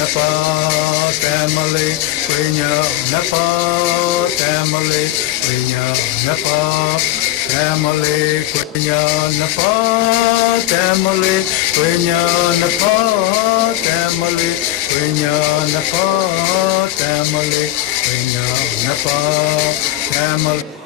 Napa Tamale Winya Napa Tamale Winya Napa Tamale Winya Napa Tamale Winya Napa Tamale Winya Napa Tamale Winya Napa Tamale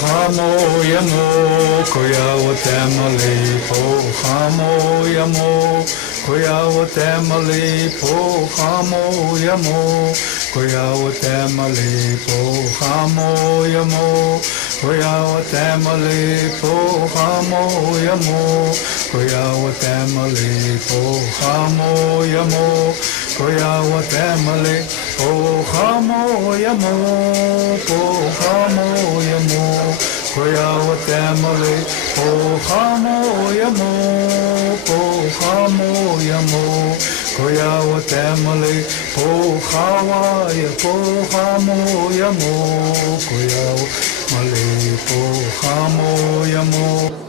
Hamo yamo koya watamale po hamo yamo koya watamale po hamo yamo koya watamale po hamo yamo koya watamale po hamo yamo koya watamale po hamo yamo koya watamale po hamo yamo po hamo yamo koya watamale po hamo yamo po hamo yamo koya watamale po hawaya po hamo yamo koya watamale po hamo yamo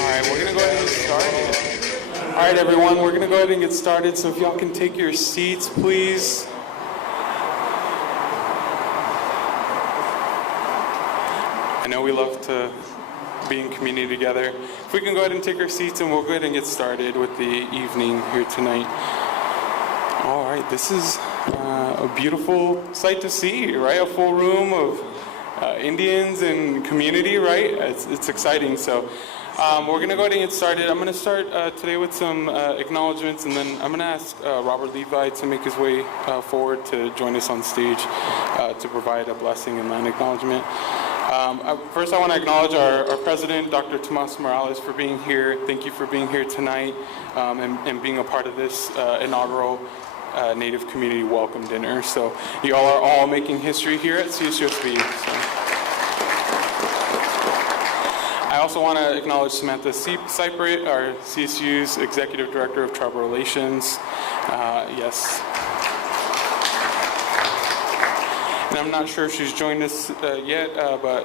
Alright, we're going to go ahead and get started. Alright, everyone, we're going to go ahead and get started, so if y'all can take your seats, please. I know we love to be in community together. If we can go ahead and take our seats, and we'll go ahead and get started with the evening here tonight. Alright, this is a beautiful sight to see, right? A full room of Indians and community, right? It's exciting. So we're going to go ahead and get started. I'm going to start today with some acknowledgments, and then I'm going to ask Robert Levi to make his way forward to join us on stage to provide a blessing and land acknowledgement. First, I want to acknowledge our president, Dr. Tomas Morales, for being here. Thank you for being here tonight and being a part of this inaugural Native Community Welcome Dinner. So you all are all making history here at CSUSB. I also want to acknowledge Samantha Cyprit, our CSU's Executive Director of Tribal Relations. Yes. And I'm not sure if she's joined us yet, but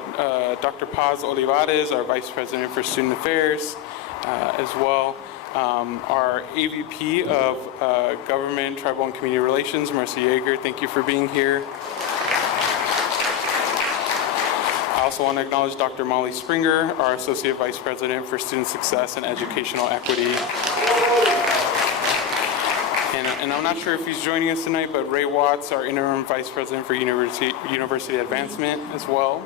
Dr. Paz Olivares, our Vice President for Student Affairs, as well. Our AVP of Government, Tribal, and Community Relations, Marcia Yeager, thank you for being here. I also want to acknowledge Dr. Molly Springer, our Associate Vice President for Student Success and Educational Equity. And I'm not sure if he's joining us tonight, but Ray Watts, our Interim Vice President for University Advancement as well.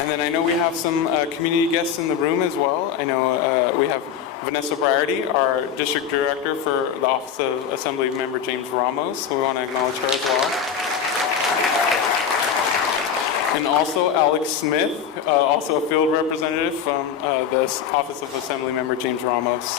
And then I know we have some community guests in the room as well. I know we have Vanessa Briarty, our District Director for the Office of Assembly Member James Ramos, so we want to acknowledge her as well. And also Alex Smith, also a field representative from the Office of Assembly Member James Ramos.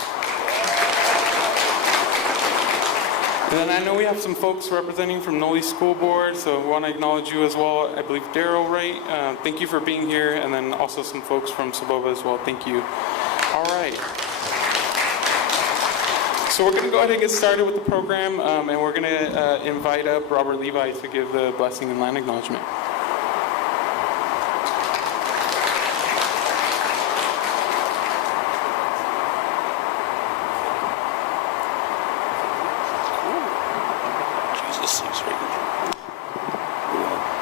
And then I know we have some folks representing from Noli School Board, so we want to acknowledge you as well. I believe Daryl, right? Thank you for being here, and then also some folks from Sabova as well. Thank you. All right. So we're going to go ahead and get started with the program, and we're going to invite up Robert Levi to give the blessing and land acknowledgement.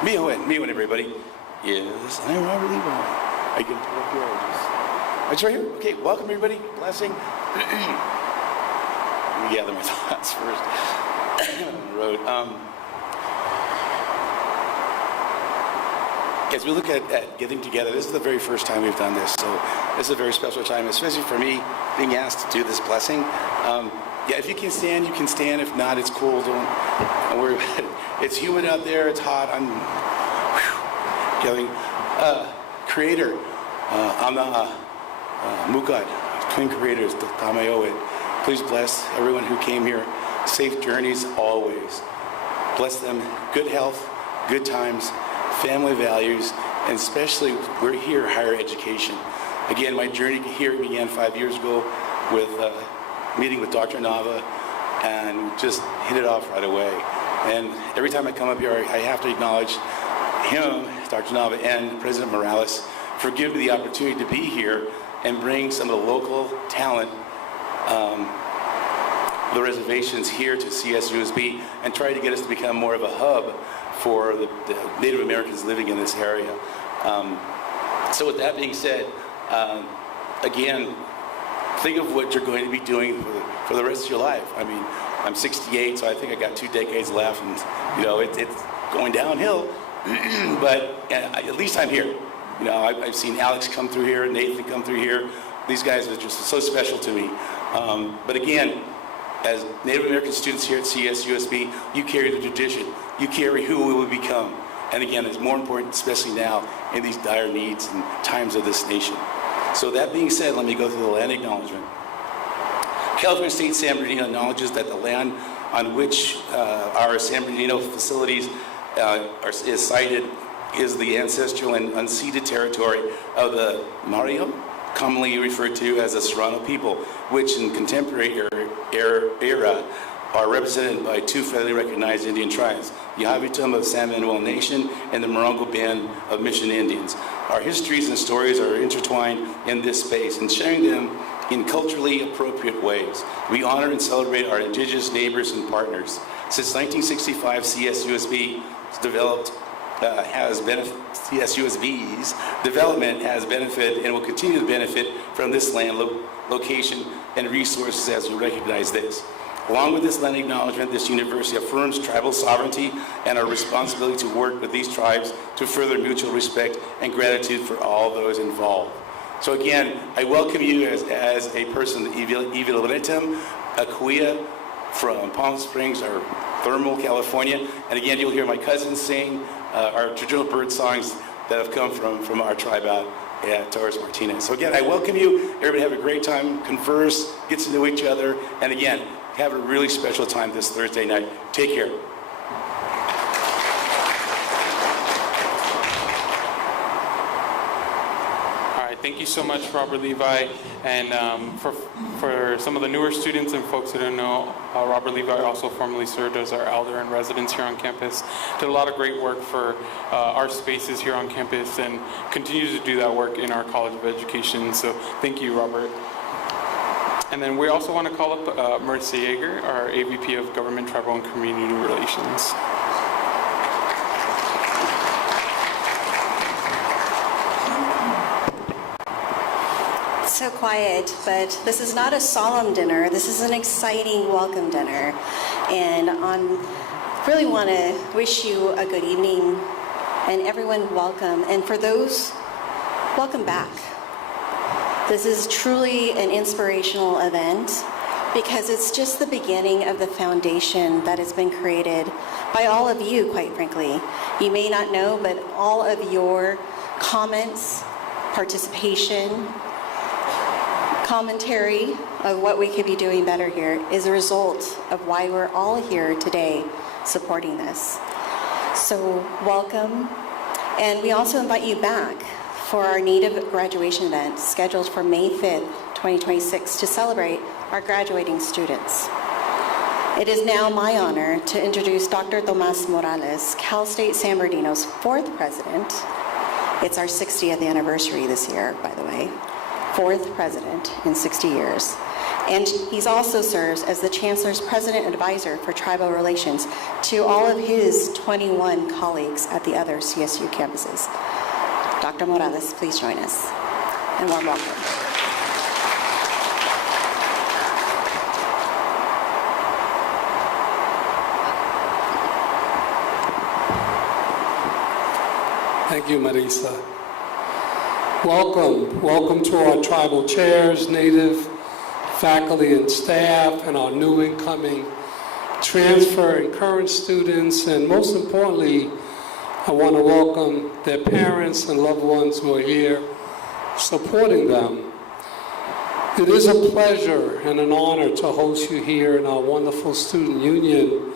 Mihoen, everybody. Yes, I'm Robert Levi. I can pull up here. I'm just right here. Okay, welcome everybody. Blessing. Let me gather my thoughts first. On the road. As we look at getting together, this is the very first time we've done this, so this is a very special time, especially for me, being asked to do this blessing. Yeah, if you can stand, you can stand. If not, it's cool. Don't worry about it. It's humid out there. It's hot. I'm yelling. Creator, Ana Mukad, Twin Creators, Tamayoe. Please bless everyone who came here. Safe journeys always. Bless them. Good health, good times, family values, and especially we're here, higher education. Again, my journey here began 5 years ago with meeting with Dr. Nava, and just hit it off right away. And every time I come up here, I have to acknowledge him, Dr. Nava, and President Morales for giving me the opportunity to be here and bring some of the local talent, the reservations here to CSUSB, and try to get us to become more of a hub for the Native Americans living in this area. So with that being said, again, think of what you're going to be doing for the rest of your life. I mean, I'm 68, so I think I got 2 decades left, and you know it's going downhill. But at least I'm here. You know, I've seen Alex come through here, Nathan come through here. These guys are just so special to me. But again, as Native American students here at CSUSB, you carry the tradition. You carry who we will become. And again, it's more important, especially now in these dire needs and times of this nation. So that being said, let me go through the land acknowledgement. California State San Bernardino acknowledges that the land on which our San Bernardino facilities is sited is the ancestral and unceded territory of the Mario, commonly referred to as the Serrano people, which in contemporary era are represented by two federally recognized Indian tribes, the Yahavitum of San Manuel Nation and the Morongo Band of Mission Indians. Our histories and stories are intertwined in this space, and sharing them in culturally appropriate ways. We honor and celebrate our indigenous neighbors and partners. Since 1965, CSUSB CSUSB's development has benefited and will continue to benefit from this land location and resources as we recognize this. Along with this land acknowledgement, this university affirms tribal sovereignty and our responsibility to work with these tribes to further mutual respect and gratitude for all those involved. So again, I welcome you as a person, Ivilanitim, a Kuya from Palm Springs or Thermal, California. And again, you'll hear my cousins sing our traditional bird songs that have come from our tribe out at Torres Martinez. So again, I welcome you. Everybody have a great time, converse, get to know each other, and again, have a really special time this Thursday night. Take care. Thank you so much, Robert Levi. And for some of the newer students and folks who don't know, Robert Levi also formerly served as our elder in residence here on campus. Did a lot of great work for our spaces here on campus and continues to do that work in our College of Education. So thank you, Robert. And then we also want to call up Marissa Yeager, our AVP of Government, Tribal, and Community Relations. So quiet, but this is not a solemn dinner. This is an exciting welcome dinner. And really want to wish you a good evening, and everyone welcome. And for those, welcome back. This is truly an inspirational event because it's just the beginning of the foundation that has been created by all of you, quite frankly. You may not know, but all of your comments, participation, commentary of what we could be doing better here is a result of why we're all here today supporting this. So welcome. And we also invite you back for our Native graduation event scheduled for May 5th, 2026 to celebrate our graduating students. It is now my honor to introduce Dr. Tomas Morales, Cal State San Bernardino's 4th president. It's our 60th anniversary this year, by the way. 4th president in 60 years. And he's also serves as the Chancellor's President Advisor for Tribal Relations to all of his 21 colleagues at the other CSU campuses. Dr. Morales, please join us. And warm welcome. Thank you, Marisa. Welcome to our tribal chairs, Native faculty and staff, and our new incoming transfer and current students, and most importantly, I want to welcome their parents and loved ones who are here supporting them. It is a pleasure and an honor to host you here in our wonderful student union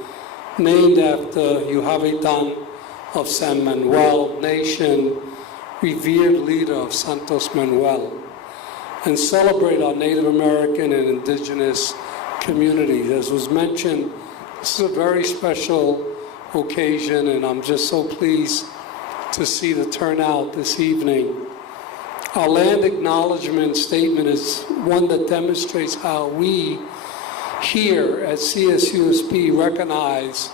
named after Yahavitam of San Manuel Nation, revered leader of Santos Manuel, and celebrate our Native American and indigenous communities. As was mentioned, this is a very special occasion, and I'm just so pleased to see the turnout this evening. Our land acknowledgement statement is one that demonstrates how we here at CSUSB recognize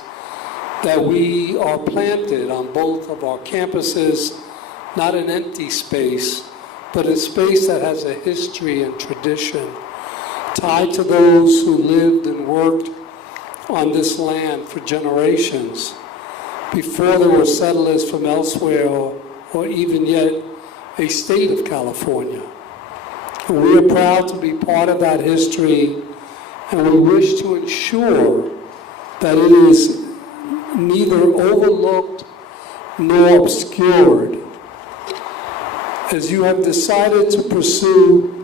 that we are planted on both of our campuses, not an empty space, but a space that has a history and tradition tied to those who lived and worked on this land for generations before there were settlers from elsewhere or even yet a state of California. And we are proud to be part of that history, and we wish to ensure that it is neither overlooked nor obscured. As you have decided to pursue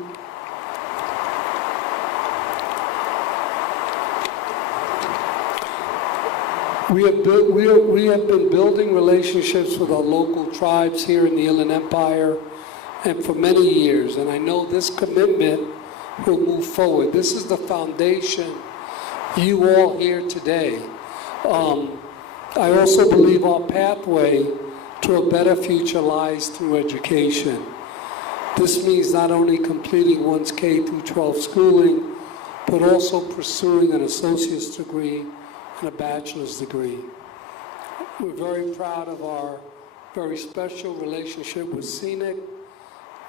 we have been building relationships with our local tribes here in the Inland Empire and for many years, and I know this commitment will move forward. This is the foundation you all here today. I also believe our pathway to a better future lies through education. This means not only completing one's K through 12 schooling, but also pursuing an associate's degree and a bachelor's degree. We're very proud of our very special relationship with Scenic,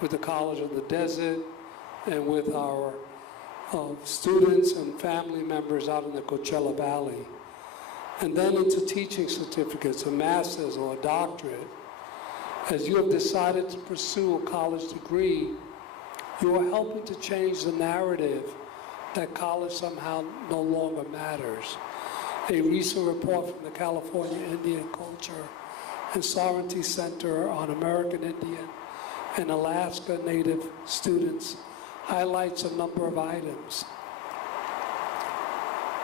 with the College of the Desert, and with our students and family members out in the Coachella Valley. And then into teaching certificates, a master's or a doctorate. As you have decided to pursue a college degree, you are helping to change the narrative that college somehow no longer matters. A recent report from the California Indian Culture and Sovereignty Center on American Indian and Alaska Native students highlights a number of items.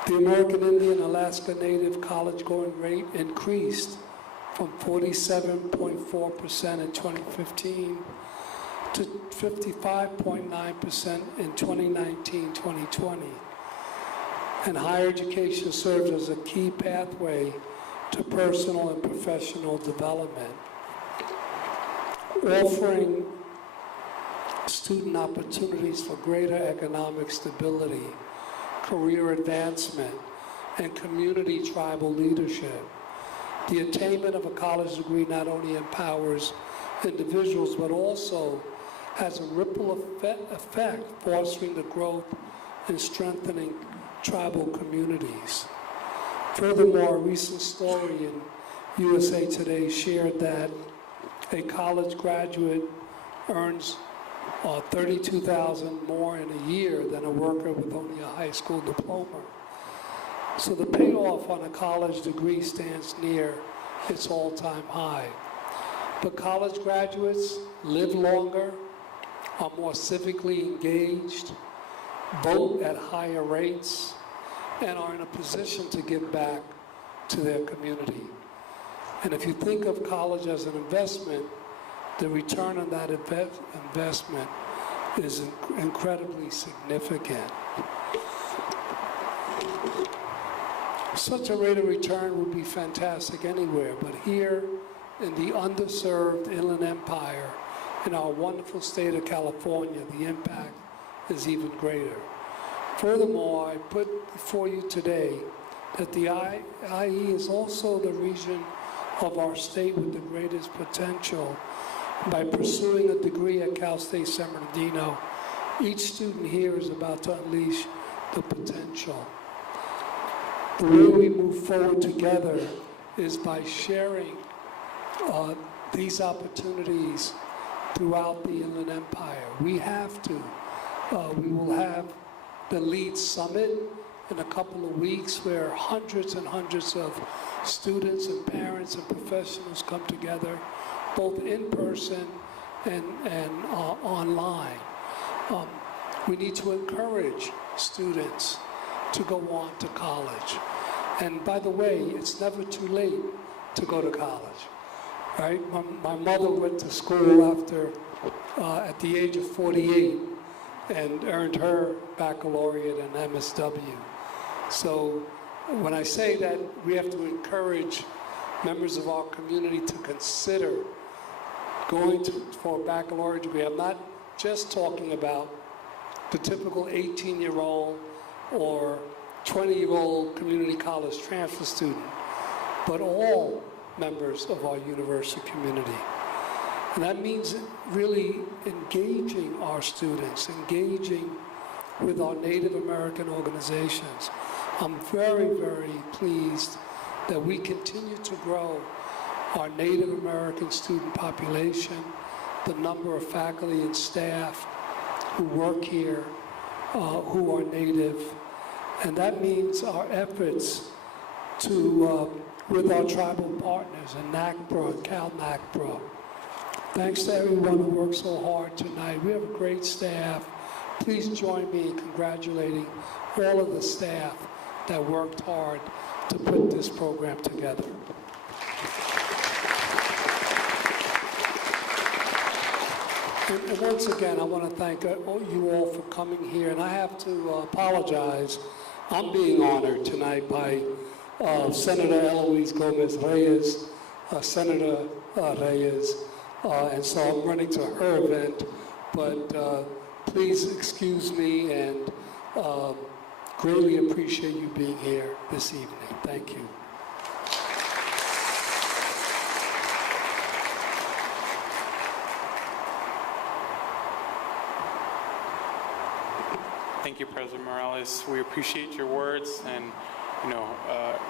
The American Indian Alaska Native college going rate increased from 47.4% in 2015 to 55.9% in 2019-2020. And higher education serves as a key pathway to personal and professional development, offering student opportunities for greater economic stability, career advancement, and community tribal leadership. The attainment of a college degree not only empowers individuals, but also has a ripple effect, fostering the growth and strengthening tribal communities. Furthermore, a recent story in USA Today shared that a college graduate earns $32,000 more in a year than a worker with only a high school diploma. So the payoff on a college degree stands near its all-time high. But college graduates live longer, are more civically engaged, vote at higher rates, and are in a position to give back to their community. And if you think of college as an investment, the return on that investment is incredibly significant. Such a rate of return would be fantastic anywhere, but here in the underserved Inland Empire, in our wonderful state of California, the impact is even greater. Furthermore, I put before you today that the IE is also the region of our state with the greatest potential. By pursuing a degree at Cal State San Bernardino, each student here is about to unleash the potential. The way we move forward together is by sharing these opportunities throughout the Inland Empire. We have to. We will have the LEAD Summit in a couple of weeks where hundreds and hundreds of students and parents and professionals come together, both in person and online. We need to encourage students to go on to college. And by the way, it's never too late to go to college, right? My mother went to school at the age of 48 and earned her baccalaureate and MSW. So when I say that we have to encourage members of our community to consider going for a baccalaureate degree, I'm not just talking about the typical 18-year-old or 20-year-old community college transfer student, but all members of our university community. And that means really engaging our students, engaging with our Native American organizations. I'm very, very pleased that we continue to grow our Native American student population, the number of faculty and staff who work here, who are Native. And that means our efforts to, with our tribal partners in NACPRA and CalNACPRA. Thanks to everyone who worked so hard tonight. We have a great staff. Please join me in congratulating all of the staff that worked hard to put this program together. And once again, I want to thank you all for coming here. And I have to apologize. I'm being honored tonight by Senator Eloise Gomez Reyes, Senator Reyes, and so I'm running to her event, but please excuse me and greatly appreciate you being here this evening. Thank you. Thank you, President Morales. We appreciate your words, and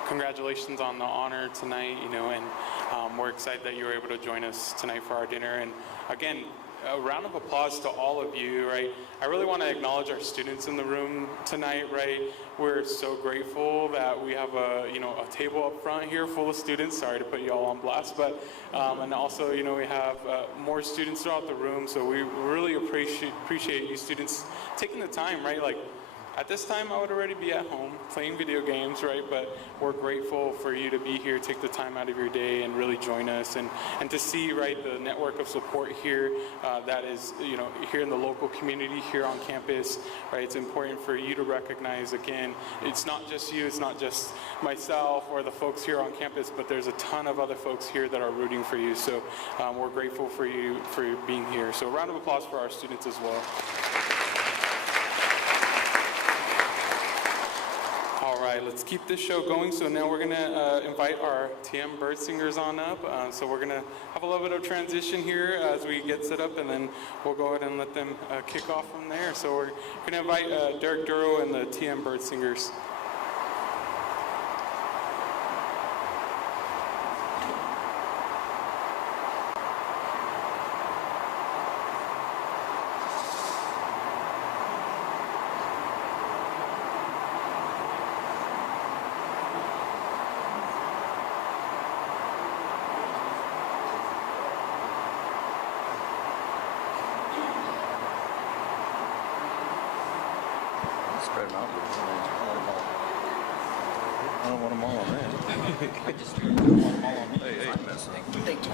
congratulations on the honor tonight. And we're excited that you were able to join us tonight for our dinner. And again, a round of applause to all of you, right? I really want to acknowledge our students in the room tonight, right? We're so grateful that we have a table up front here full of students. Sorry to put you all on blast, but and also, we have more students throughout the room, so we really appreciate you students taking the time, right? Like, at this time, I would already be at home playing video games, right? But we're grateful for you to be here, take the time out of your day and really join us, and to see, right, the network of support here that is, here in the local community, here on campus, right? It's important for you to recognize, again, it's not just you, it's not just myself or the folks here on campus, but there's a ton of other folks here that are rooting for you. So we're grateful for you for being here. So a round of applause for our students as well. All right, let's keep this show going. So now we're gonna invite our TM bird singers on up. So we're gonna have a little bit of transition here as we get set up, and then we'll go ahead and let them kick off from there. So we're gonna invite Derek Duro and the TM bird singers. Spread them out. I don't want them all on that. I just don't want them all on me. Hey, thank you.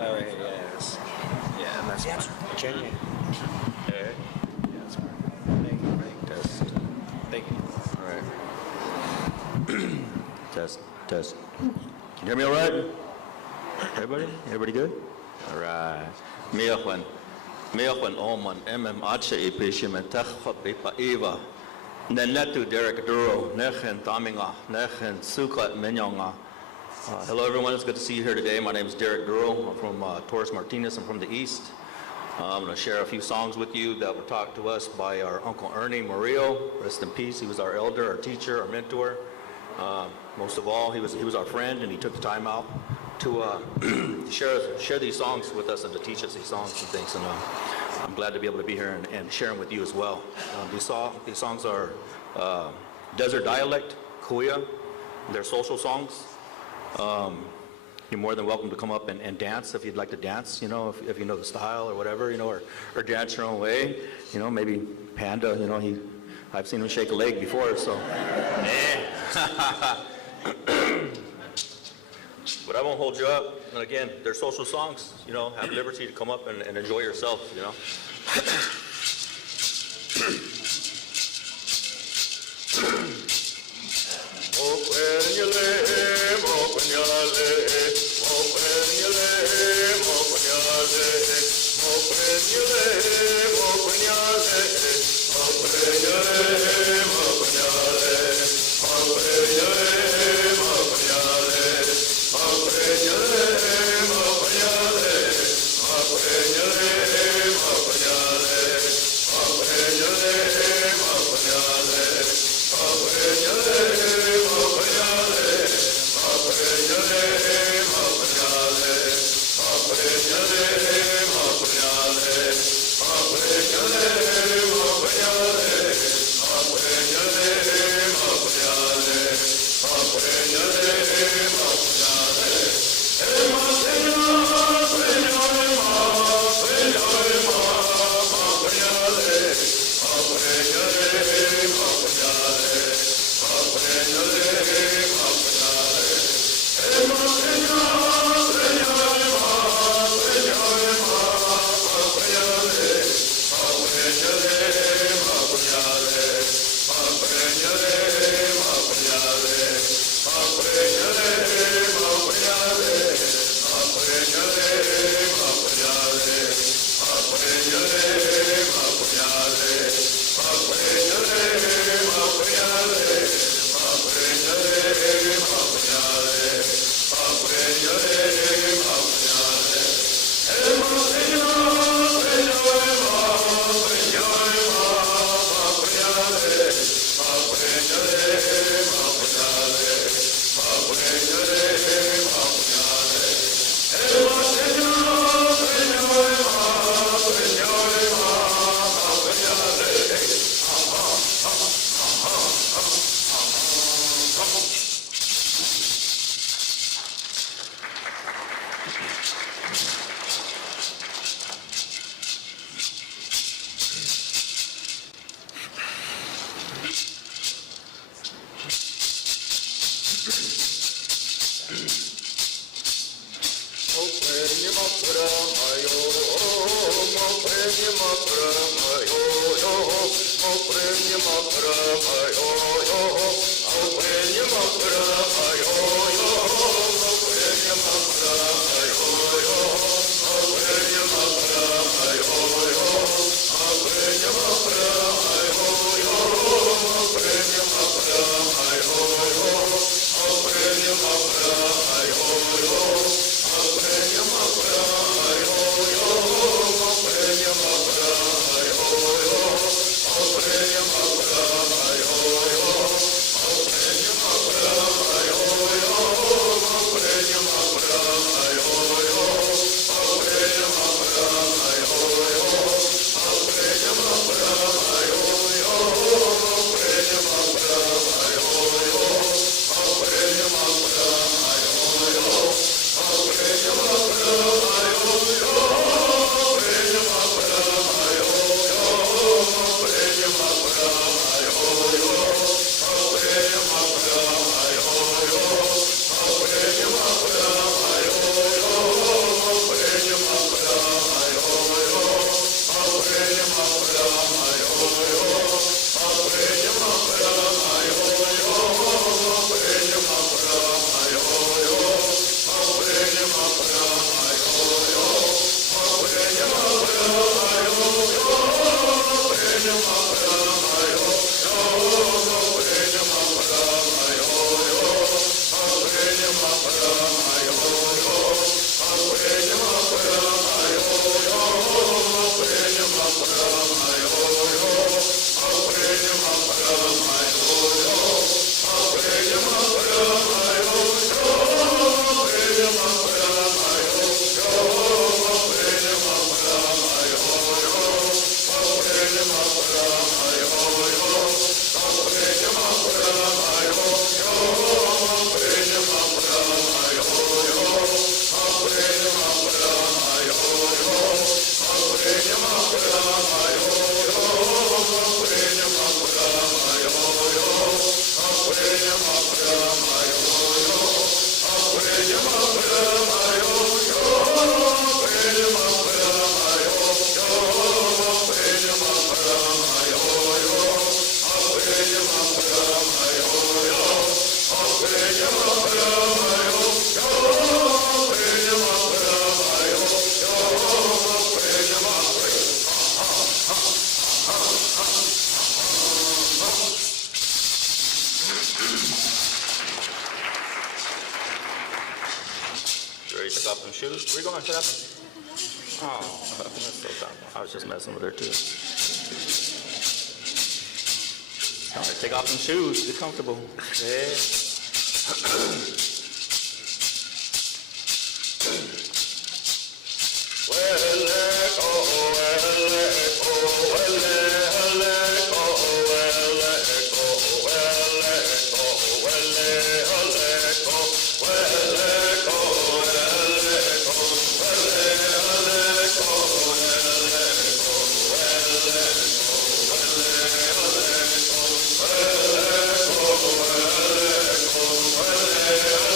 Oh, yes. Yeah, and that's fine. Jenny. Hey. Yeah, that's fine. Thank you. Test. Thank you. All right. Test. Can you hear me all right? Everybody good? All right. Meochwan Oman, Ache Epishim, and Techop Eva. Nenetu Derek Duro, Nechen Taminga, Nechen Sukat Menyonga. Hello, everyone. It's good to see you here today. My name is Derek Duro. I'm from Torres Martinez. I'm from the East. I'm going to share a few songs with you that were taught to us by our Uncle Ernie Murillo. Rest in peace. He was our elder, our teacher, our mentor. Most of all, he was our friend, and he took the time out to share these songs with us and to teach us these songs and things. And I'm glad to be able to be here and share them with you as well. These songs are desert dialect, Kuya. They're social songs. You're more than welcome to come up and dance if you'd like to dance, if you know the style or whatever, or dance your own way. Maybe Panda, I've seen him shake a leg before, so. But I won't hold you up. And again, they're social songs, have liberty to come up and enjoy yourself, Open your leg, open your leg, open your leg, open your leg, open your leg, open your leg, open your leg, open your leg, open your leg, open your leg, open your leg, open your leg, open your leg, open your leg, open your leg. Ready to take off them shoes? Where you going? Sit up. Oh, that's so dumb. I was just messing with her too. All right, take off them shoes. Get comfortable. Yeah. Well,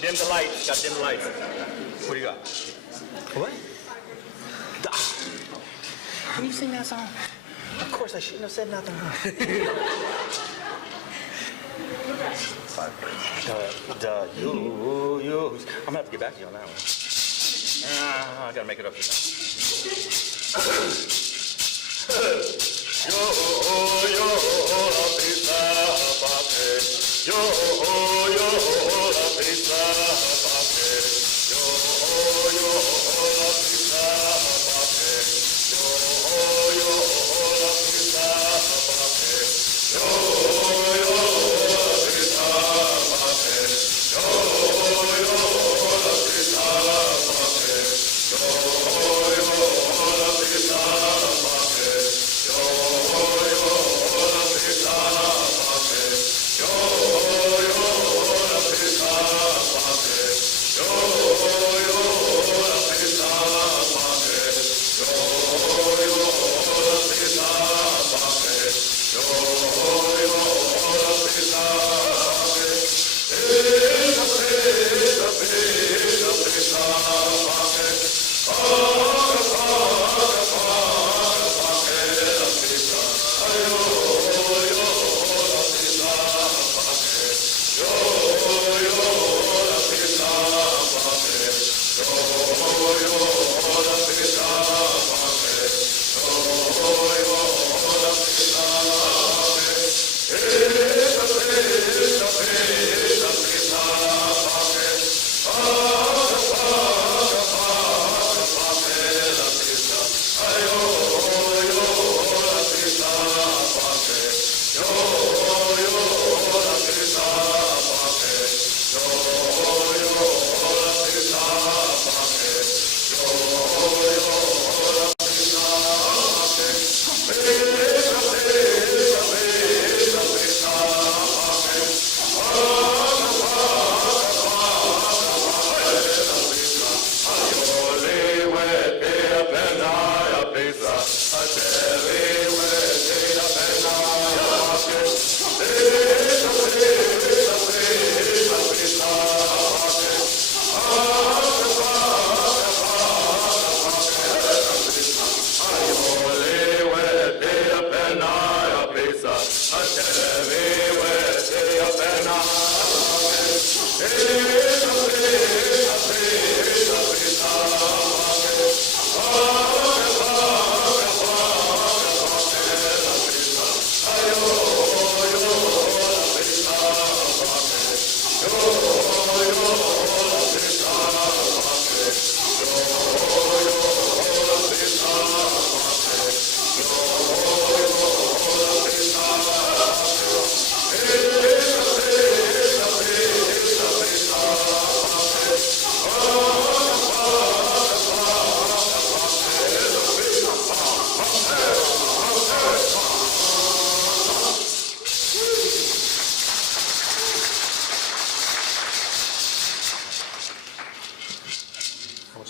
Dim the lights. Got dim the lights. What do you got? What? Can you sing that song? Of course, I shouldn't have said nothing. You. I'm gonna have to get back to you on that one. I gotta make it up to you now.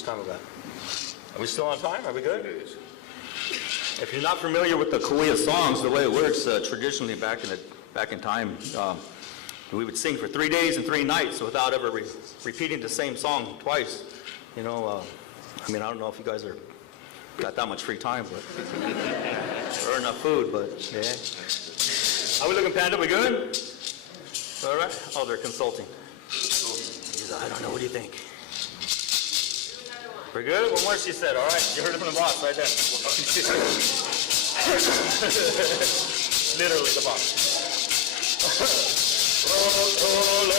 Time we got? Are we still on time? Are we good? If you're not familiar with the Kauai songs, the way it works, traditionally back in time, we would sing for 3 days and 3 nights without ever repeating the same song twice. You know, I mean, I don't know if you guys got that much free time, but or enough food, but yeah. Are we looking, Panda? We good? All right. Oh, they're consulting. I don't know. What do you think? We're good? One more, she said. All right. You heard it from the boss right there. Literally the boss. Oh,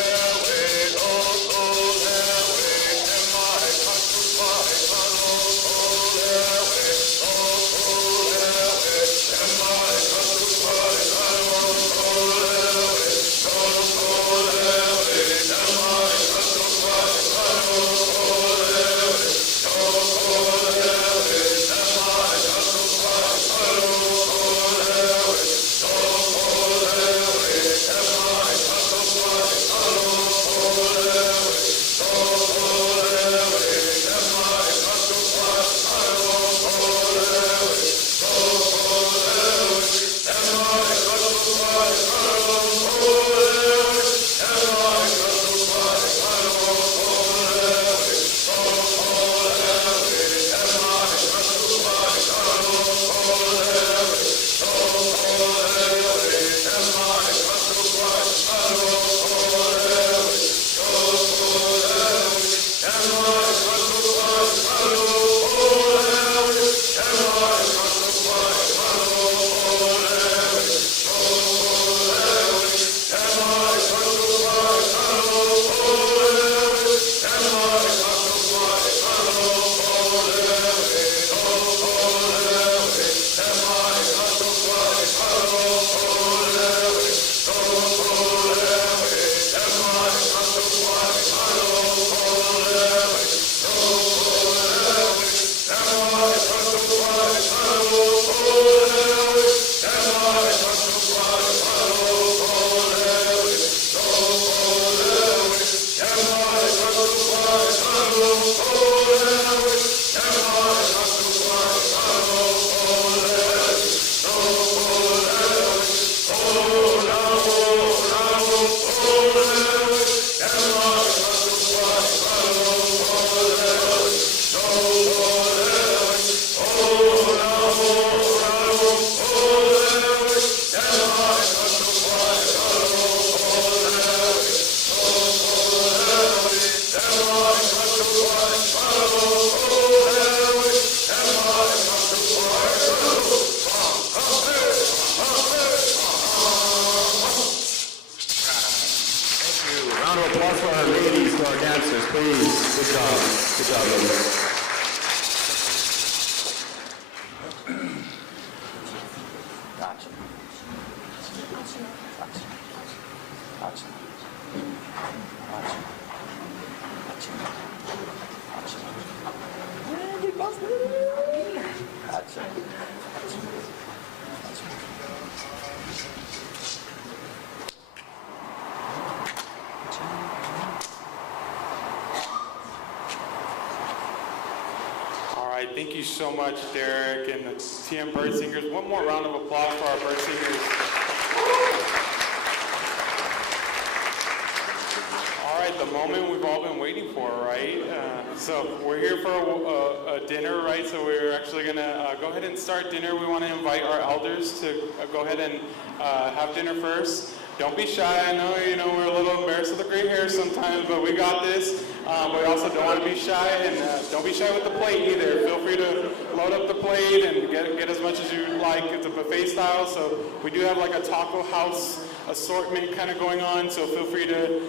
our ladies, to our dancers, please. Good job. Good job, ladies. All right, thank you so much, Derek and the TM Bird Singers. One more round of applause for our bird singers. All right, the moment we've all been waiting for, right? So we're here for a dinner, right? So we're actually gonna go ahead and start dinner. We want to invite our elders to go ahead and have dinner first. Don't be shy. I know, we're a little embarrassed with the gray hair sometimes, but we got this. But we also don't want to be shy, and don't be shy with the plate either. Feel free to load up the plate and get as much as you like. It's a buffet style, so we do have like a taco house assortment kind of going on, so feel free to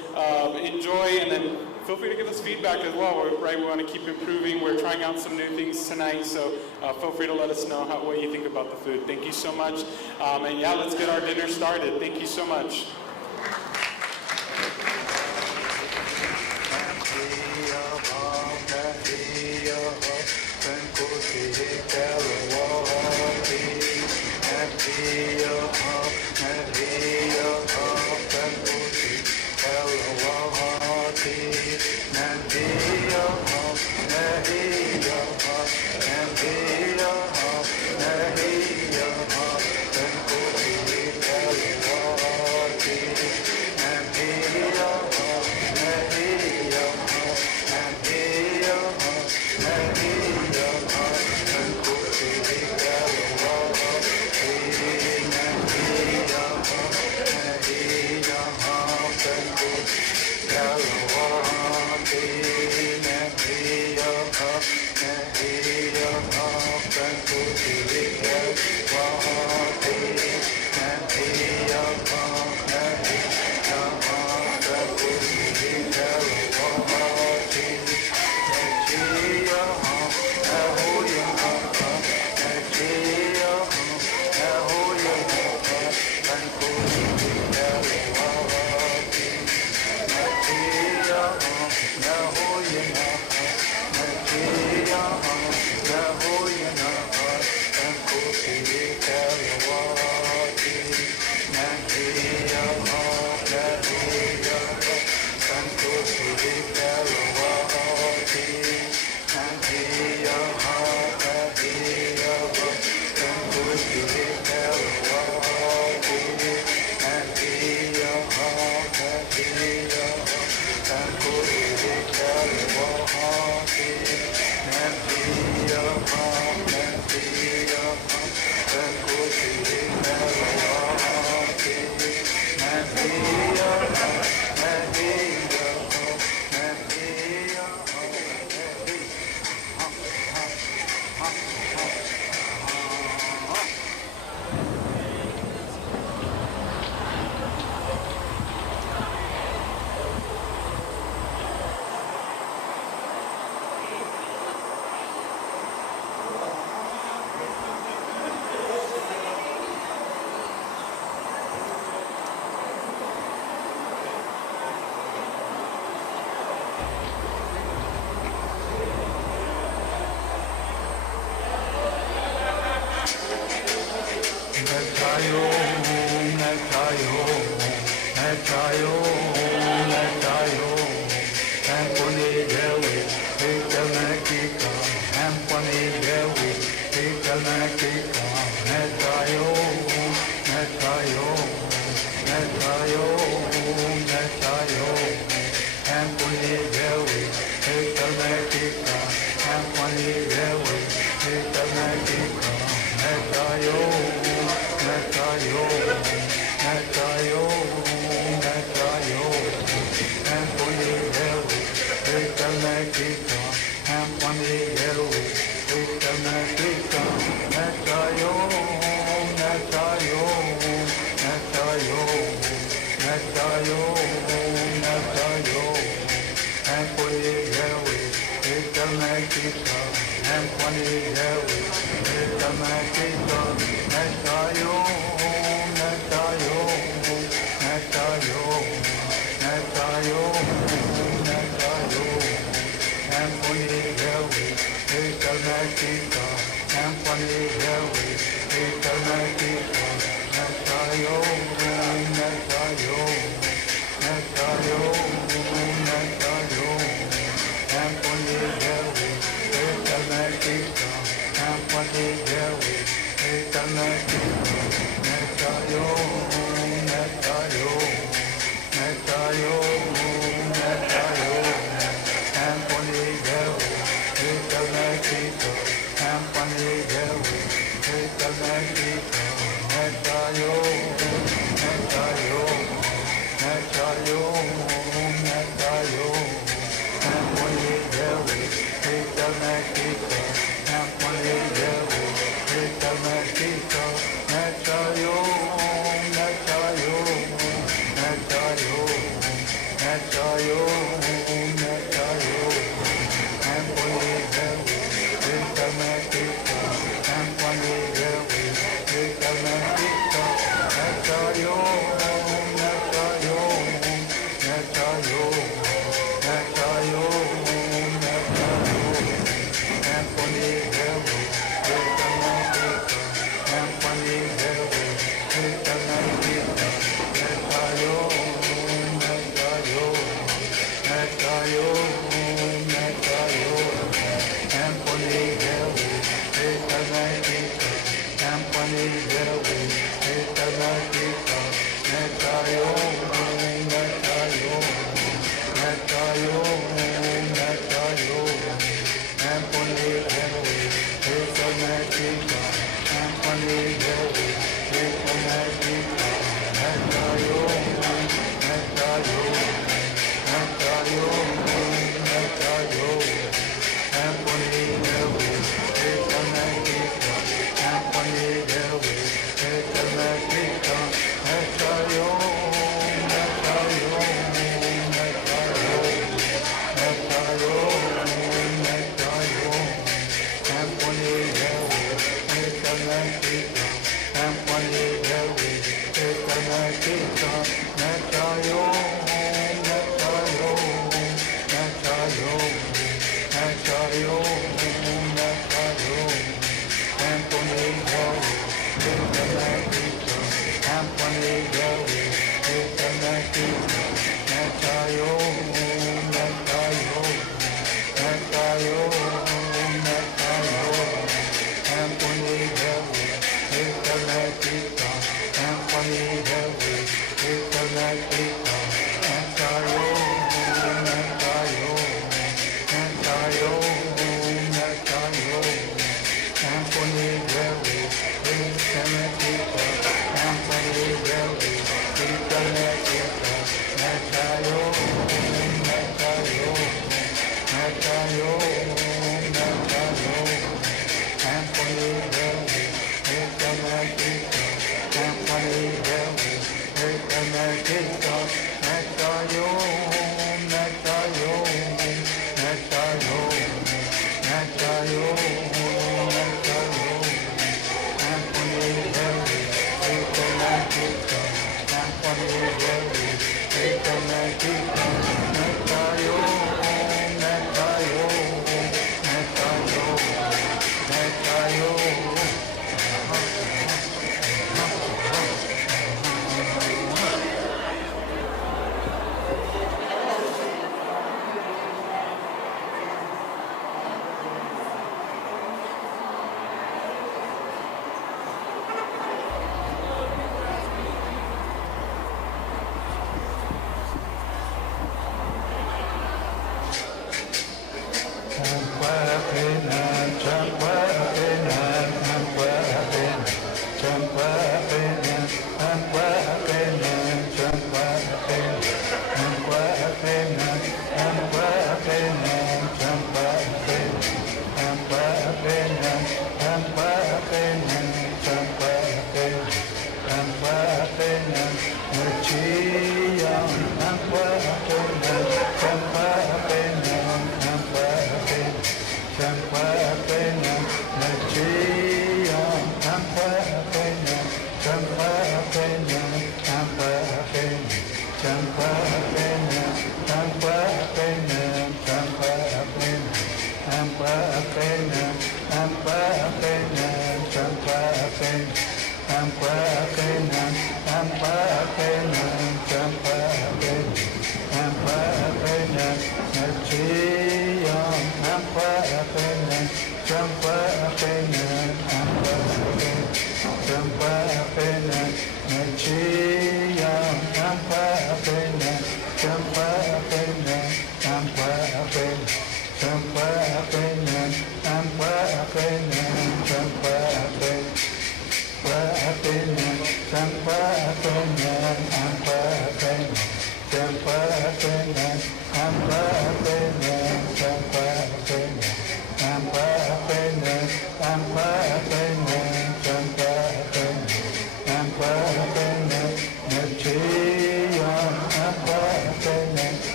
enjoy, and then feel free to give us feedback as well, right? We want to keep improving. We're trying out some new things tonight, so feel free to let us know what you think about the food. Thank you so much. And yeah, let's get our dinner started. Thank you so much. Netayo,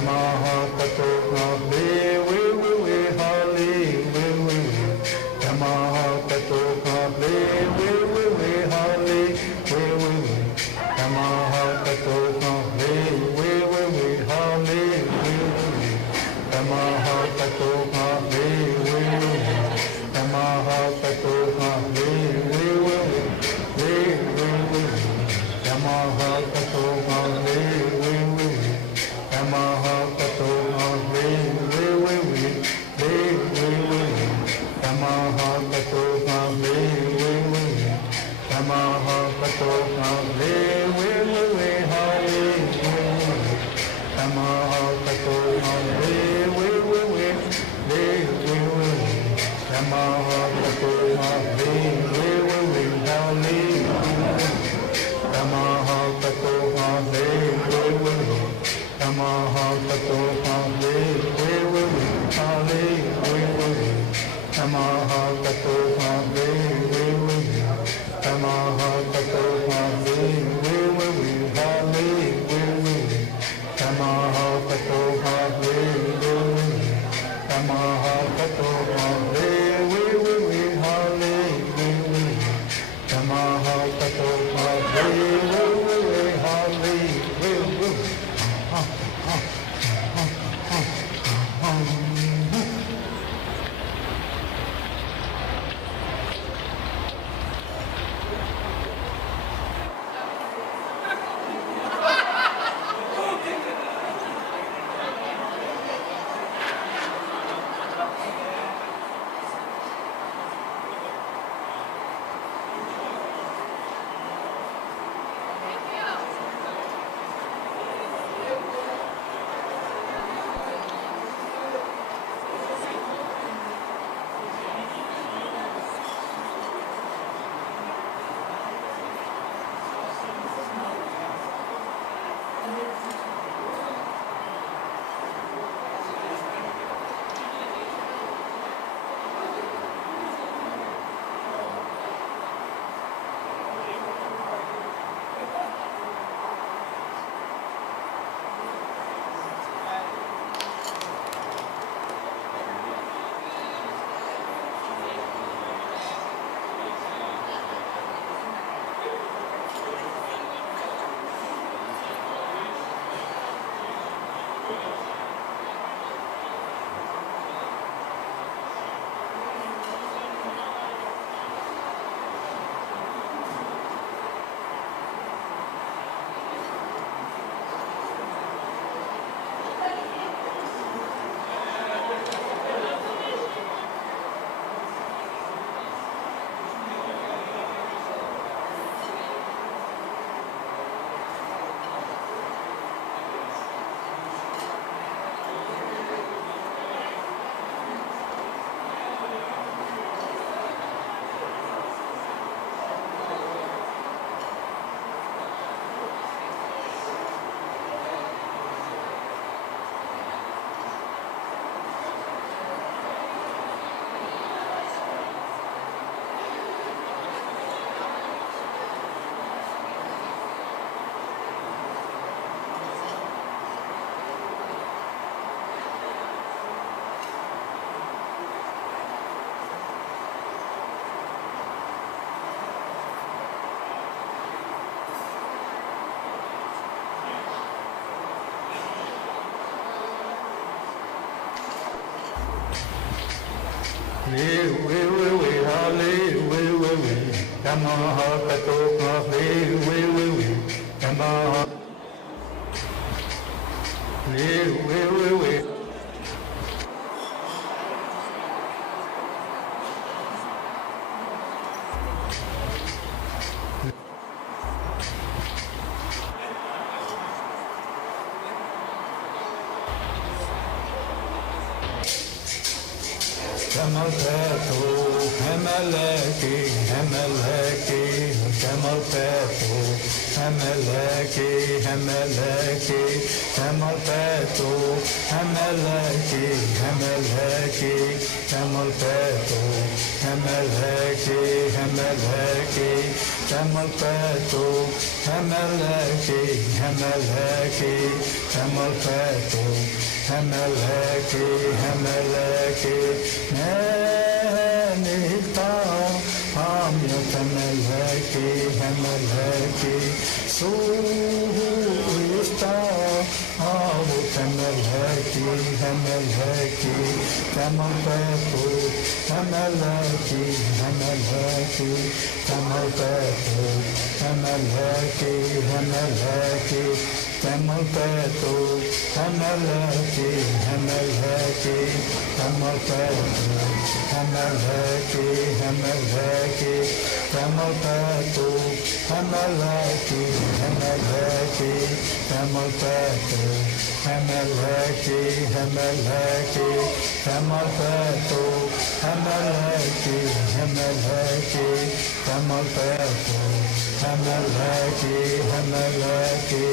Yamaha Katoka Le We Hale We Yamaha Katoka Le We Hale We Yamaha Katoka Le We Hale We Yamaha Katoka Le We Yamaha Katoka Le We Yamaha Katoka Le We Yamaha Katoka Le We Yamaha Katoka Le We Yamaha Katoka Le We Hale Yamaha Katoka Le We Yamaha Katoka Le We Hale Yamaha Katoka Le We Yamaha Katoka Le We Hale Yamaha Katoka Le We Yamaha Katoka Le We Hale Yamaha Katoka Le Yamaha Katoka Le We Hale Yamaha Katoka Le We Hale Yamaha Katoka Le Yamaha Le Kamalpeto, Hemeleki, Hemeleki, Kamalpeto, Hemeleki, Hemeleki, Kamalpeto, Hemeleki, Hemeleki, Kamalpeto, Hemeleki, Hemeleki, Tamalpeto, Hamaleki, Hamaleki, Tamalpeto, Hamaleki, Hamaleki, Nenita, Amya Tamaleki, Hamaleki, Suhista, Abu Tamaleki, Hamaleki, Tamalpeto, Hamaleki, Hamaleki, Tamalpeto, Hamaleki, Hamaleki, Tamalpeto, Hamaleki, Hamaleki, Tamalpeto, Hamaleki, Hamaleki, Tamalpeto, Hamaleki, Hamaleki, Tamalpeto, Hamaleki, Hamaleki, Tamalpeto, Hamaleki, Hamaleki, Tamalpeto, Hamaleki, Hamaleki,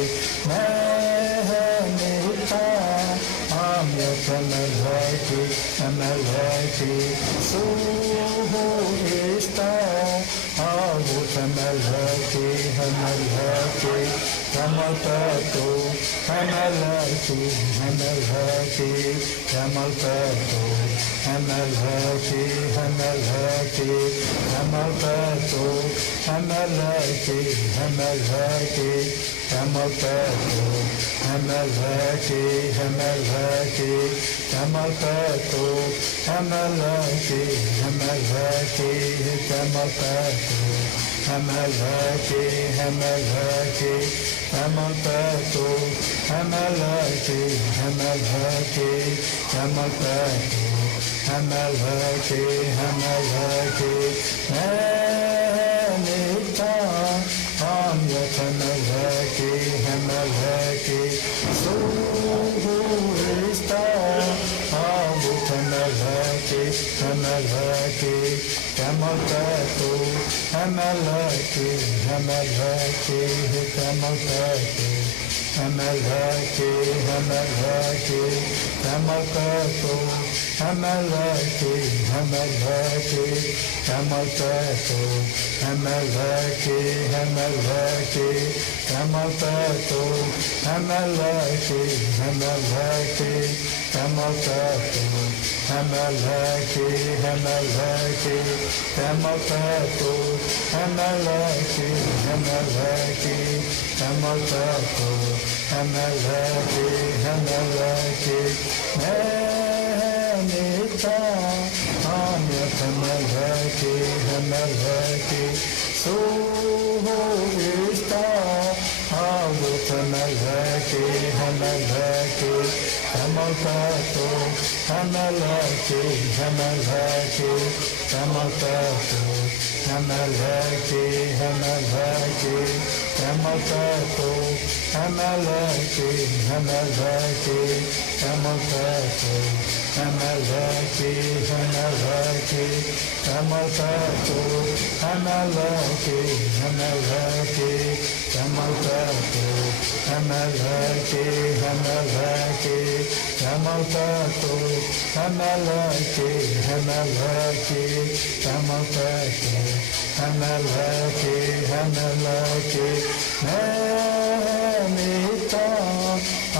Mehenita, Amya Tamaleki, Hamaleki, Suhista, Abu Tamaleki, Hamaleki, Tamalpeto, Hamaleki, Hamaleki, Tamalpeto, Hamaleki, Hamaleki, Tamalpeto, Hamaleki, Hamaleki, Tamalpeto, Hamaleki, Hamaleki, Tamalpeto, Hamaleki, Hamaleki, Tamalpeto, Hamaleki, Hamaleki, Tamalpeto, Hamaleki, Hamaleki, Tamalpeto, Hamaleki, Hamaleki, Nenita, Amya Tamaleki, Hamaleki, Suhista, Abu Tamaleki, Hamaleki, Tamalpeto, Hamaleki, Hamaleki, Tamalpeto, Hamaleki, Hamaleki, Tamalpeto, Hamaleki, Hamaleki, Tamalpeto, Hamaleki, Hamaleki, Tamalpeto, Hamaleki, Hamaleki, Tamalpeto, Hamaleki, Hamaleki, Tamalpeto, Hamaleki, Hamaleki, Tamalpeto, Hamaleki, Hamaleki, Nenita, Amya Tamaleki, Hamaleki, Suhista, Abu Tamaleki, Hamaleki, Tamalpeto, Hamaleki, Hamaleki, Tamalpeto, Hamaleki, Hamaleki, Tamalpeto, Hamaleki, Hamaleki, Tamalpeto, Hamaleki, Hamaleki, Tamalpeto, Hamaleki, Hamaleki, Tamalpeto, Hamaleki, Hamaleki, Tamalpeto, Hamaleki, Hamaleki, Tamalpeto, Hamaleki, Hamaleki, Nenita,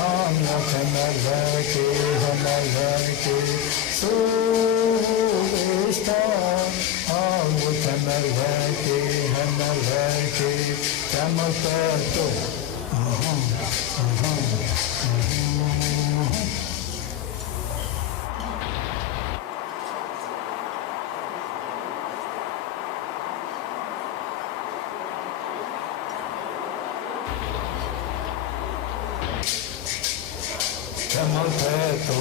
Amya Tamaleki, Hamaleki, Suhista, Abu Tamaleki, Hamaleki, Tamalpeto. Tamalpeto,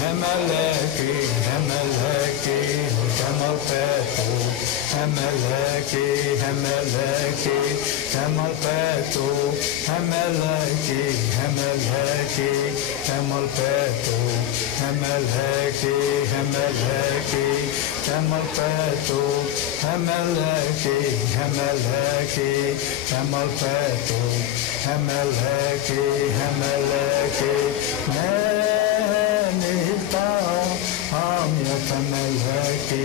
Hamaleki, Hamaleki, Tamalpeto, Hamaleki, Hamaleki, Tamalpeto, Hamaleki, Hamaleki, Tamalpeto, Hamaleki, Hamaleki, Tamalpeto, Hamaleki, Hamaleki, Tamalpeto, Hamaleki, Hamaleki, Nenita, Amya Tamaleki,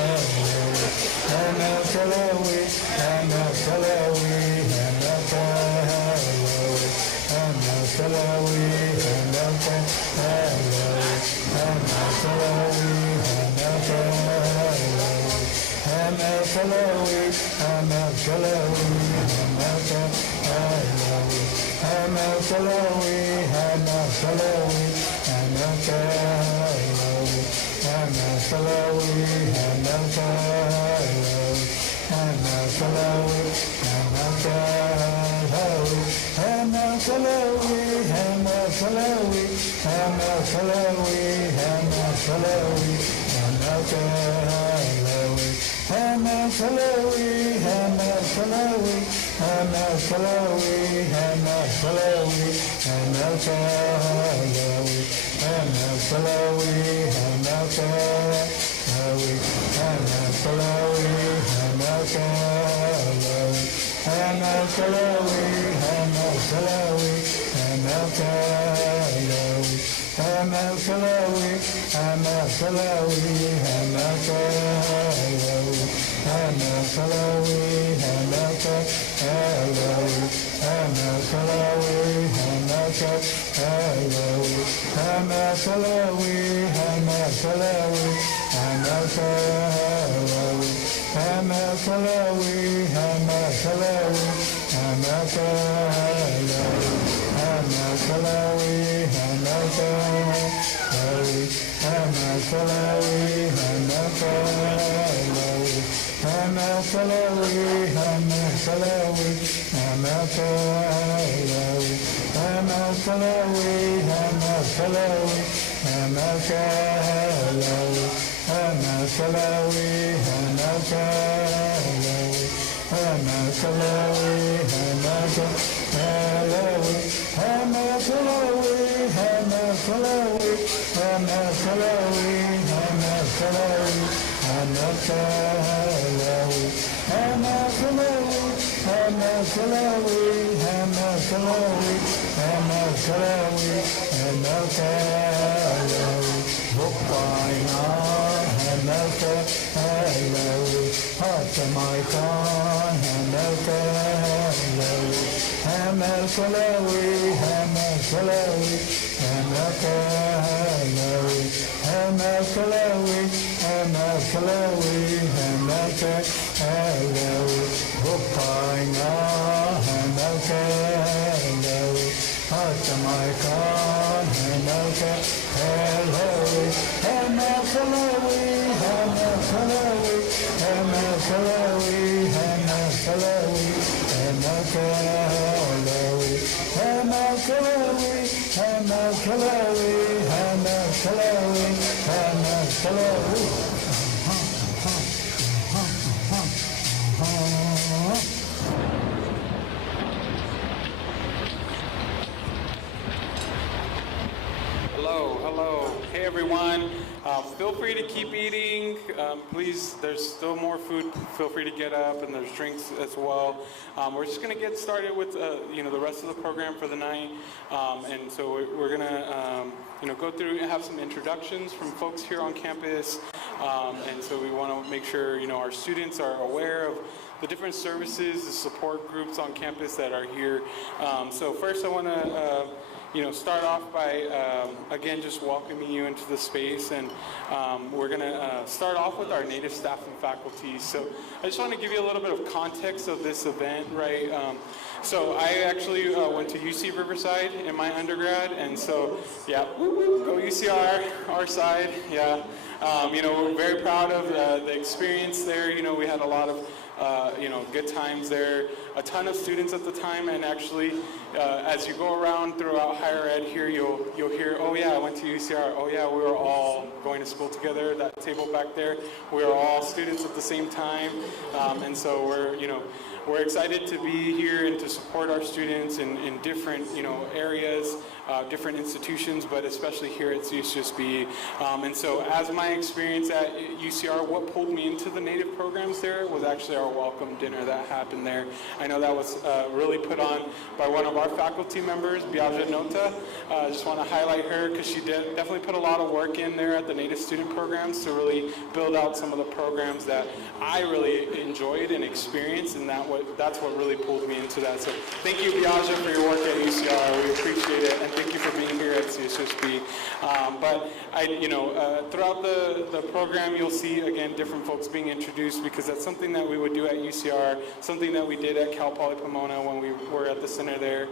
Hello, hello. Hey everyone. Feel free to keep eating. Please, there's still more food. Feel free to get up, and there's drinks as well. We're just going to get started with the rest of the program for the night. And so we're going to go through and have some introductions from folks here on campus. And so we want to make sure our students are aware of the different services, the support groups on campus that are here. So first I want to start off by, again, just welcoming you into the space. And we're going to start off with our native staff and faculty. So I just want to give you a little bit of context of this event, right? So I actually went to UC Riverside in my undergrad. And so, yeah, go UCR, our side, yeah. We're very proud of the experience there. We had a lot of good times there. A ton of students at the time, and actually, as you go around throughout higher ed here, you'll hear, oh yeah, I went to UCR. Oh yeah, we were all going to school together. That table back there, we were all students at the same time, and so we're excited to be here and to support our students in different areas. different institutions, but especially here at CSUSB. And so as my experience at UCR, what pulled me into the Native programs there was actually our welcome dinner that happened there. I know that was really put on by one of our faculty members, Biaja Nota. I just want to highlight her because she definitely put a lot of work in there at the Native student programs to really build out some of the programs that I really enjoyed and experienced, and that's what really pulled me into that. So thank you, Biaja, for your work at UCR. We appreciate it, and thank you for being here at CSUSB. But throughout the program, you'll see again different folks being introduced, because that's something that we would do at UCR, something that we did at Cal Poly Pomona when we were at the center there.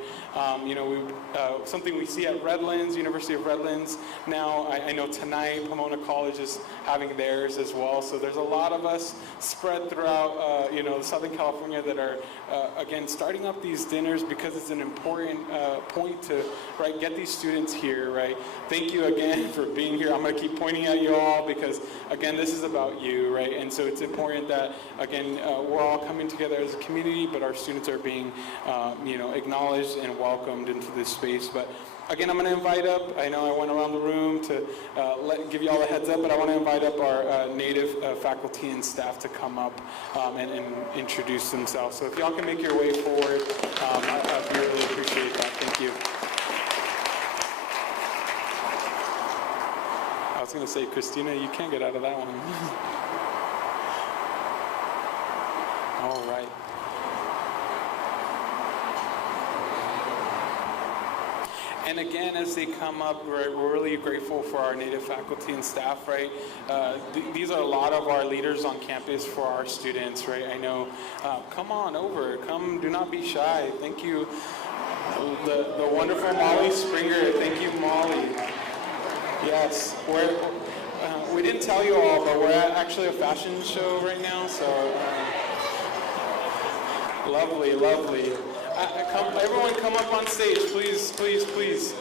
Something we see at Redlands, University of Redlands. Now I know tonight Pomona College is having theirs as well. So there's a lot of us spread throughout Southern California that are again starting up these dinners, because it's an important point to get these students here, right? Thank you again for being here. I'm going to keep pointing at you all, because again, this is about you, right? And so it's important that again we're all coming together as a community, but our students are being acknowledged and welcomed into this space. But again, I'm going to invite up, I know I went around the room to give you all a heads up, but I want to invite up our Native faculty and staff to come up and introduce themselves. So if y'all can make your way forward, I really appreciate that. Thank you. I was going to say, Christina, you can't get out of that one. All right. And again, as they come up, we're really grateful for our Native faculty and staff, right? These are a lot of our leaders on campus for our students, right? I know, come on over, come, do not be shy. Thank you, the wonderful Molly Springer. Thank you, Molly. Yes, we didn't tell you all, but we're at actually a fashion show right now, so lovely, lovely. Everyone come up on stage, please, please, please.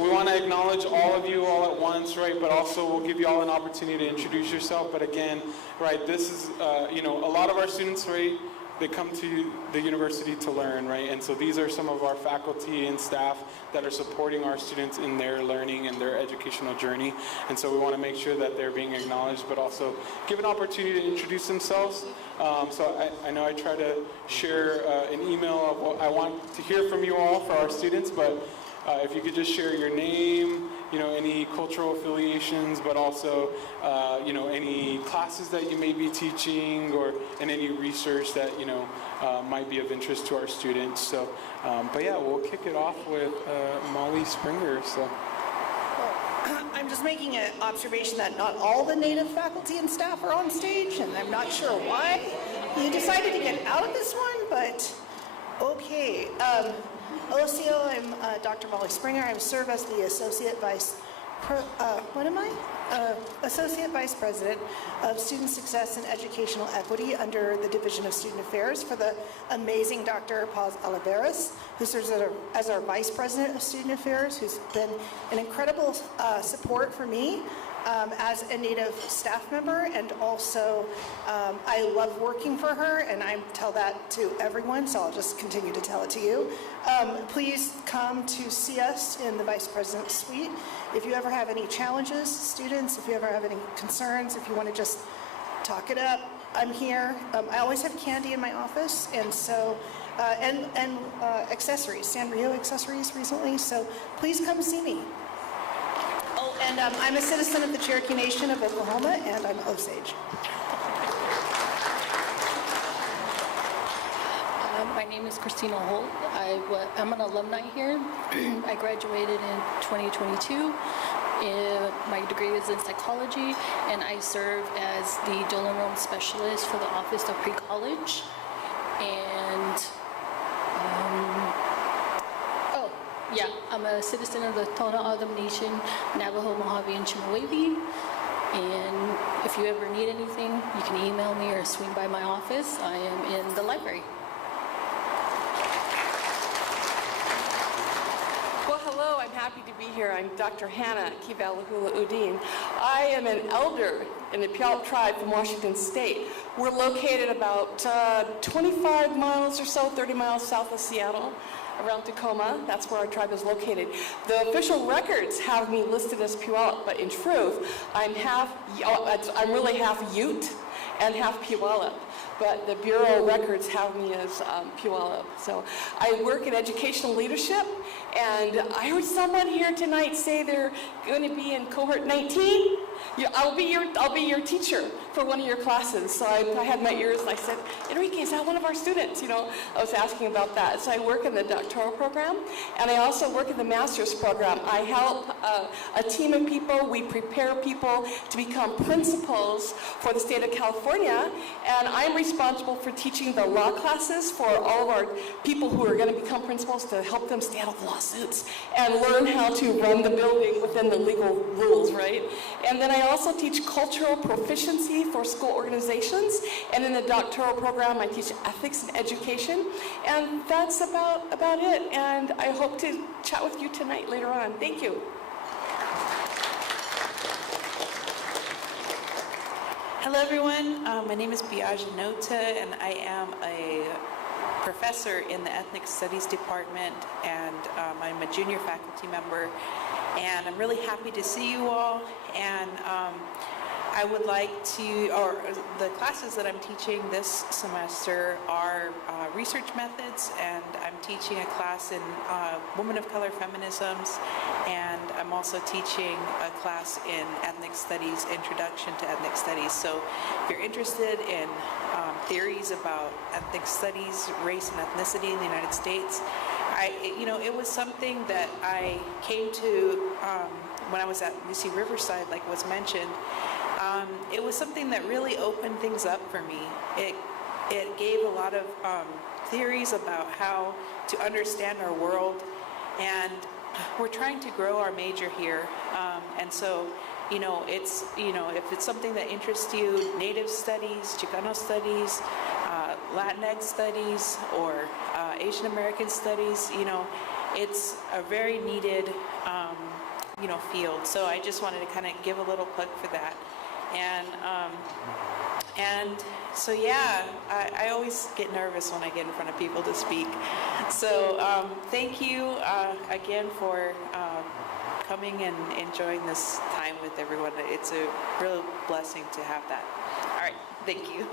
We want to acknowledge all of you all at once, right? But also we'll give you all an opportunity to introduce yourself. But again, right, this is, a lot of our students, right, they come to the university to learn, right? And so these are some of our faculty and staff that are supporting our students in their learning and their educational journey. And so we want to make sure that they're being acknowledged, but also give an opportunity to introduce themselves. So I know I try to share an email of what I want to hear from you all for our students, but if you could just share your name, any cultural affiliations, but also, any classes that you may be teaching, and any research that, might be of interest to our students. So, but yeah, we'll kick it off with Molly Springer. So. I'm just making an observation that not all the Native faculty and staff are on stage, and I'm not sure why you decided to get out of this one, but okay. OCO, I'm Dr. Molly Springer. I serve as the Associate Vice President of Student Success and Educational Equity under the Division of Student Affairs for the amazing Dr. Paz Oliveras, who serves as our Vice President of Student Affairs, who's been an incredible support for me as a Native staff member, and also I love working for her, and I tell that to everyone, so I'll just continue to tell it to you. Please come to see us in the Vice President's Suite. If you ever have any challenges, students, if you ever have any concerns, if you want to just talk it up, I'm here. I always have candy in my office, and so, and accessories, Sanrio accessories recently, so please come see me. Oh, and I'm a citizen of the Cherokee Nation of Oklahoma, and I'm Osage. My name is Christina Holt. I'm an alumni here. I graduated in 2022. My degree is in psychology, and I serve as the Dolan Rome Specialist for the Office of Pre-College. And, I'm a citizen of the Tohono O'odham Nation, Navajo, Mojave, and Chemehuevi. And if you ever need anything, you can email me or swing by my office. I am in the library. Well, hello, I'm happy to be here. I'm Dr. Hannah Kivalahula Udine. I am an elder in the Puyallup tribe from Washington State. We're located about 25 miles or so, 30 miles south of Seattle. around Tacoma. That's where our tribe is located. The official records have me listed as Puyallup, but in truth, I'm really half Ute and half Puyallup. But the Bureau records have me as Puyallup. So I work in educational leadership, and I heard someone here tonight say they're going to be in cohort 19. Yeah, I'll be your teacher for one of your classes. So I had my ears and I said, Enrique, is that one of our students? You know, I was asking about that. So I work in the doctoral program, and I also work in the master's program. I help a team of people. We prepare people to become principals for the state of California, and I'm responsible for teaching the law classes for all of our people who are going to become principals to help them stay out of lawsuits and learn how to run the building within the legal rules, right? And then I also teach cultural proficiency for school organizations, and in the doctoral program I teach ethics and education, and that's about it. And I hope to chat with you tonight later on. Thank you. Hello everyone, my name is Biaja Nota, and I am a professor in the Ethnic Studies Department, and I'm a junior faculty member, and I'm really happy to see you all. And I would like to, or the classes that I'm teaching this semester are research methods, and I'm teaching a class in women of color feminisms, and I'm also teaching a class in ethnic studies, introduction to ethnic studies. So if you're interested in theories about ethnic studies, race and ethnicity in the United States, it was something that I came to when I was at UC Riverside, like was mentioned. It was something that really opened things up for me. It gave a lot of theories about how to understand our world, and we're trying to grow our major here. And so, if it's something that interests you, Native studies, Chicano studies, Latinx studies, or Asian American studies, it's a very needed, field. So I just wanted to kind of give a little plug for that. And so, yeah, I always get nervous when I get in front of people to speak. So thank you again for coming and enjoying this time with everyone. It's a real blessing to have that. All right, thank you.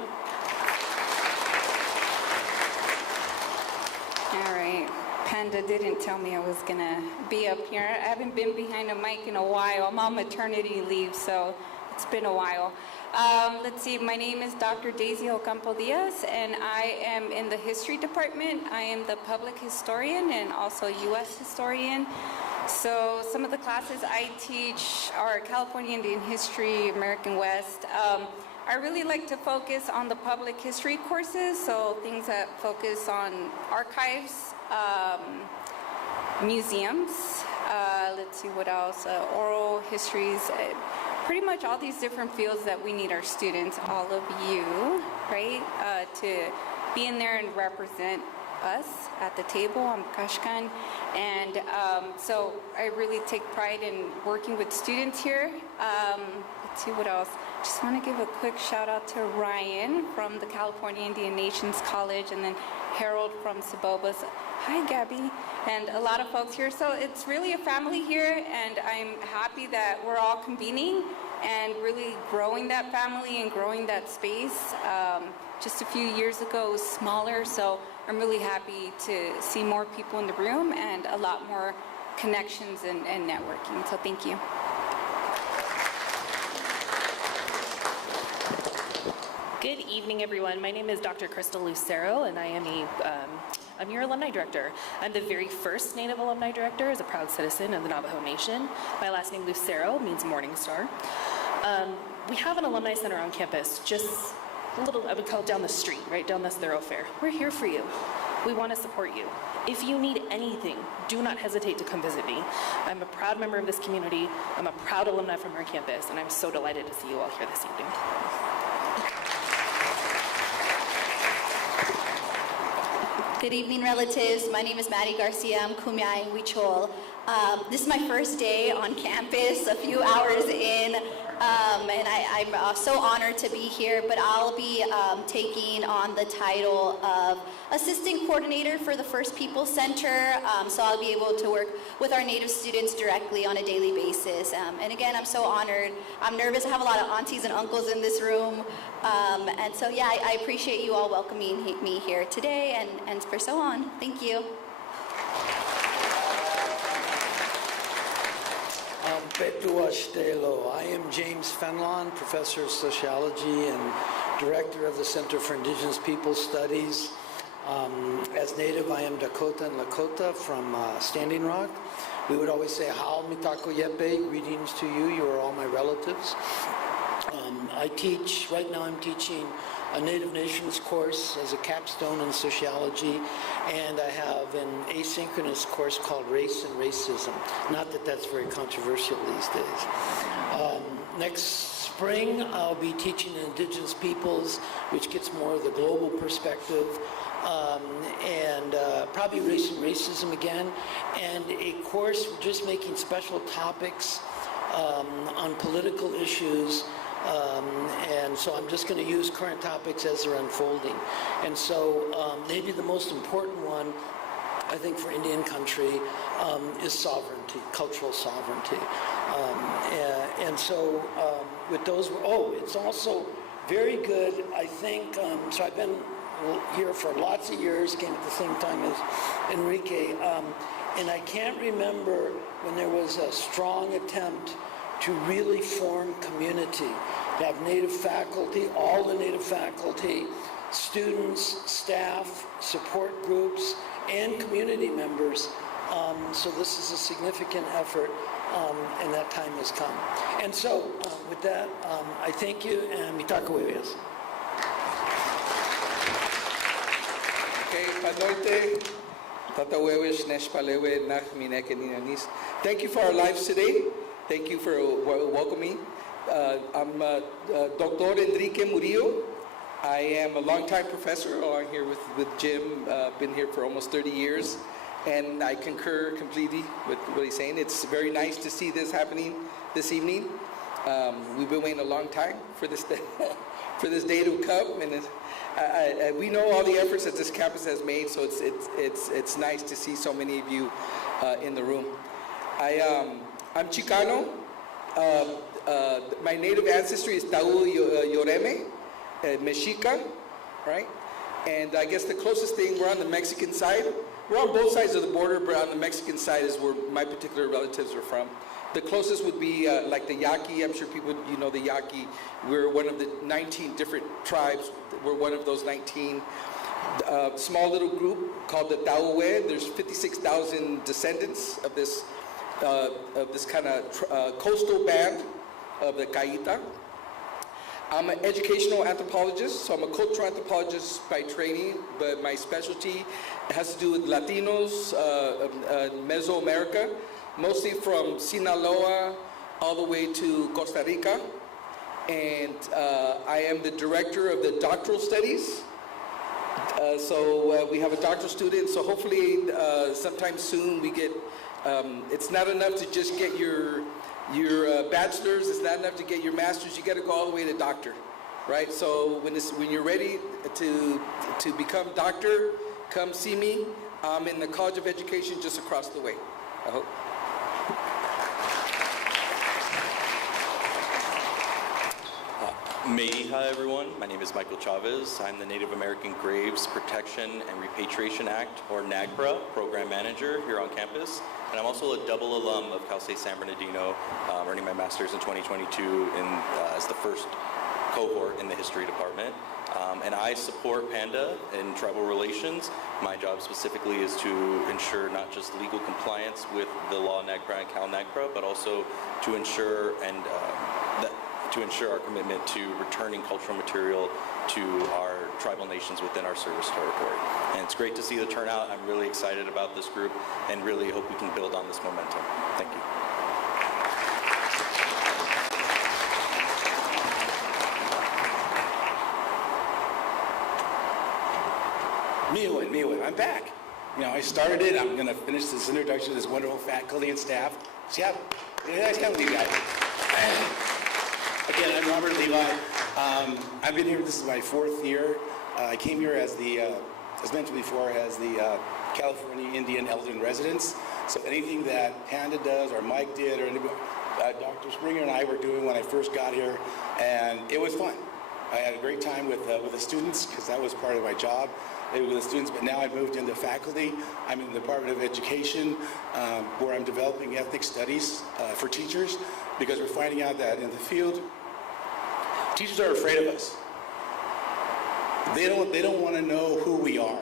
All right. Panda didn't tell me I was going to be up here. I haven't been behind a mic in a while. I'm on maternity leave, so it's been a while. Let's see, my name is Dr. Daisy Ocampo Diaz, and I am in the history department. I am the public historian and also U.S. historian. So some of the classes I teach are California Indian history, American West. I really like to focus on the public history courses, so things that focus on archives, museums, let's see what else, oral histories, pretty much all these different fields that we need our students, all of you, right, to be in there and represent us at the table. I'm Kashkan, and so I really take pride in working with students here. Let's see what else. Just want to give a quick shout out to Ryan from the California Indian Nations College, and then Harold from Sabobas. Hi, Gabby, and a lot of folks here. So it's really a family here, and I'm happy that we're all convening and really growing that family and growing that space. Just a few years ago, it was smaller, so I'm really happy to see more people in the room and a lot more connections and networking. So thank you. Good evening, everyone. My name is Dr. Crystal Lucero, and I am I'm your alumni director. I'm the very first Native alumni director as a proud citizen of the Navajo Nation. My last name, Lucero, means morning star. We have an alumni center on campus, just a little, I would call it down the street, right down this thoroughfare. We're here for you. We want to support you. If you need anything, do not hesitate to come visit me. I'm a proud member of this community. I'm a proud alumni from our campus, and I'm so delighted to see you all here this evening. Good evening, relatives. My name is Maddie Garcia. I'm Kumeyaay and Huichol. This is my first day on campus, a few hours in. and I'm so honored to be here, but I'll be taking on the title of Assistant Coordinator for the First People Center, so I'll be able to work with our Native students directly on a daily basis. And again, I'm so honored. I'm nervous. I have a lot of aunties and uncles in this room, and so yeah, I appreciate you all welcoming me here today and for so on. Thank you. I am James Fenlon, Professor of Sociology and Director of the Center for Indigenous Peoples Studies. As Native, I am Dakota and Lakota from Standing Rock. We would always say, Hal Mitako Yepe, greetings to you, you are all my relatives. I teach, right now I'm teaching a Native Nations course as a capstone in sociology, and I have an asynchronous course called Race and Racism. Not that that's very controversial these days. Next spring, I'll be teaching Indigenous peoples, which gets more of the global perspective, and probably Race and Racism again, and a course just making special topics on political issues. And so I'm just going to use current topics as they're unfolding. And so maybe the most important one, I think, for Indian country is sovereignty, cultural sovereignty. And so with those, it's also very good, I think, so I've been here for lots of years, came at the same time as Enrique, and I can't remember when there was a strong attempt to really form community, to have Native faculty, all the Native faculty, students, staff, support groups, and community members. So this is a significant effort, and that time has come. And so with that, I thank you, and mitako wewes. Okay, panoite, tatawewesh neshpalewe nach mineke ninanis. Thank you for our lives today. Thank you for welcoming. I'm Dr. Enrique Murillo. I am a longtime professor along here with Jim. Been here for almost 30 years. And I concur completely with what he's saying. It's very nice to see this happening this evening. We've been waiting a long time for this day, for this day to come. And we know all the efforts that this campus has made, so it's nice to see so many of you in the room. I'm Chicano. My native ancestry is Tau Yoreme, Mexica, right? And I guess the closest thing, we're on the Mexican side. We're on both sides of the border, but on the Mexican side is where my particular relatives are from. The closest would be like the Yaqui. I'm sure people, you know the Yaqui. We're one of the 19 different tribes. We're one of those 19. Small little group called the Taowe. There's 56,000 descendants of this kind of coastal band of the Caita. I'm an educational anthropologist, so I'm a cultural anthropologist by training, but my specialty has to do with Latinos, Mesoamerica, mostly from Sinaloa all the way to Costa Rica. And I am the director of the doctoral studies. So we have a doctoral student, so hopefully sometime soon we get, it's not enough to just get your bachelor's, it's not enough to get your master's, you gotta go all the way to doctor, right? So when you're ready to become doctor, come see me. I'm in the College of Education just across the way, I hope. Hi everyone, my name is Michael Chavez. I'm the Native American Graves Protection and Repatriation Act, or NAGPRA, Program Manager here on campus. And I'm also a double alum of Cal State San Bernardino, earning my master's in 2022 as the first cohort in the history department. And I support PANDA in tribal relations. My job specifically is to ensure not just legal compliance with the law NAGPRA and Cal NAGPRA, but also to ensure our commitment to returning cultural material to our tribal nations within our service territory. And it's great to see the turnout. I'm really excited about this group and really hope we can build on this momentum. Thank you. Miwa, I'm back. You know, I started it. I'm going to finish this introduction to this wonderful faculty and staff. See how nice to have you guys. Again, I'm Robert Levi. I've been here, this is my 4th year. I came here as mentioned before, as the California Indian Elder in Residence. So anything that Panda does, or Mike did, or anybody, Dr. Springer and I were doing when I first got here, and it was fun. I had a great time with the students, because that was part of my job, with the students, but now I've moved into faculty. I'm in the Department of Education, where I'm developing ethnic studies for teachers, because we're finding out that in the field, teachers are afraid of us. They don't want to know who we are.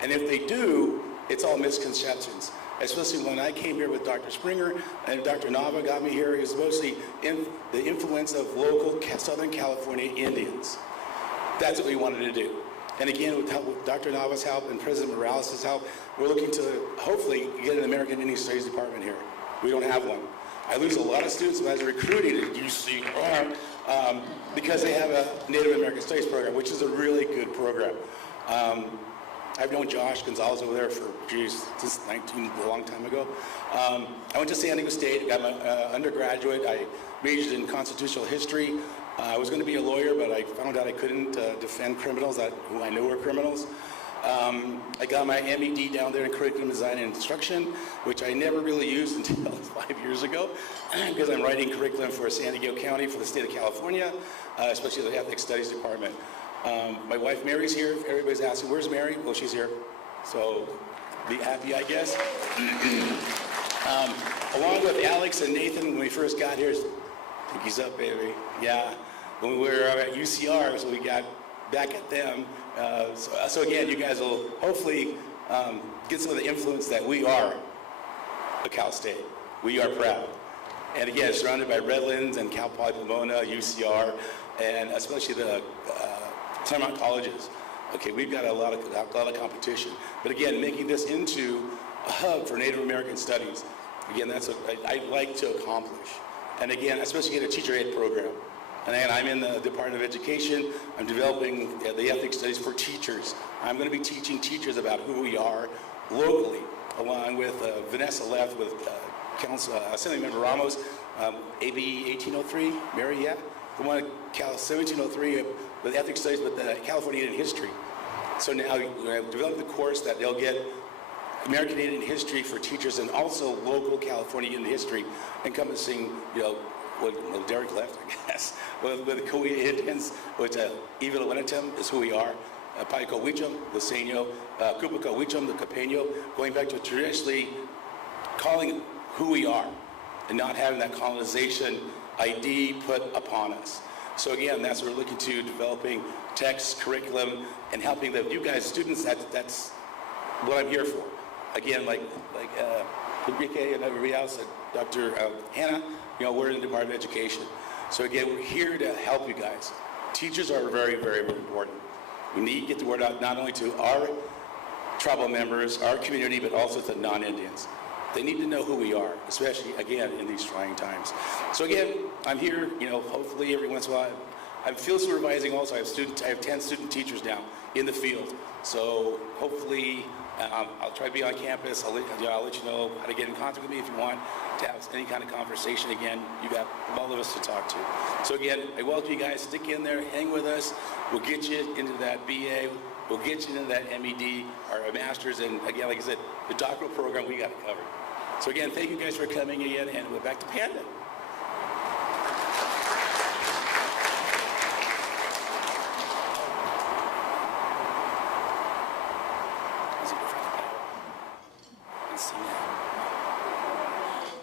And if they do, it's all misconceptions. Especially when I came here with Dr. Springer and Dr. Nava got me here, it was mostly the influence of local Southern California Indians. That's what we wanted to do. And again, with Dr. Nava's help and President Morales' help, we're looking to hopefully get an American Indian Studies department here. We don't have one. I lose a lot of students when I was recruiting at UCR because they have a Native American Studies program, which is a really good program. I've known Josh Gonzalez over there for, since a long time ago. I went to San Diego State, got my undergraduate. I majored in constitutional history. I was going to be a lawyer, but I found out I couldn't defend criminals who I knew were criminals. I got my MED down there in curriculum design and instruction, which I never really used until 5 years ago, because I'm writing curriculum for San Diego County for the state of California, especially the Ethnic Studies Department. My wife Mary's here. Everybody's asking, where's Mary? Well, she's here. So be happy, I guess. Along with Alex and Nathan, when we first got here, pinkies up, baby. Yeah. When we were at UCR, so we got back at them. So again, you guys will hopefully get some of the influence that we are a Cal State. We are proud. And again, surrounded by Redlands and Cal Poly Pomona, UCR, and especially the Claremont colleges. Okay, we've got a lot of competition. But again, making this into a hub for Native American studies, again, that's what I'd like to accomplish. And again, especially get a teacher aid program. And again, I'm in the Department of Education. I'm developing the ethnic studies for teachers. I'm going to be teaching teachers about who we are locally, along with Vanessa Left, with Assemblymember Ramos, AB 1803, Mary, yeah? The one at Cal 1703 with ethnic studies, with the California Indian history. So now I've developed the course that they'll get American Indian history for teachers and also local California Indian history, encompassing, well, Derek left, I guess, with the Kauai Indians, which Evil Wenitem is who we are, Paiko Wichum, Liseño, Kupaka Wichum, the Capeño, going back to traditionally calling who we are and not having that colonization ID put upon us. So again, that's what we're looking to, developing text, curriculum, and helping you guys, students, that's what I'm here for. Again, like Enrique and everybody else, Dr. Hannah, we're in the Department of Education. So again, we're here to help you guys. Teachers are very, very, very important. We need to get the word out not only to our tribal members, our community, but also to non-Indians. They need to know who we are, especially, again, in these trying times. So again, I'm here, hopefully every once in a while. I'm field supervising also. I have 10 student teachers now in the field. So hopefully, I'll try to be on campus. I'll let you know how to get in contact with me if you want to have any kind of conversation. Again, you got all of us to talk to. So again, I welcome you guys. Stick in there, hang with us. We'll get you into that BA. We'll get you into that MED, our master's, and again, like I said, the doctoral program we got it covered. So again, thank you guys for coming again, and we're back to Panda.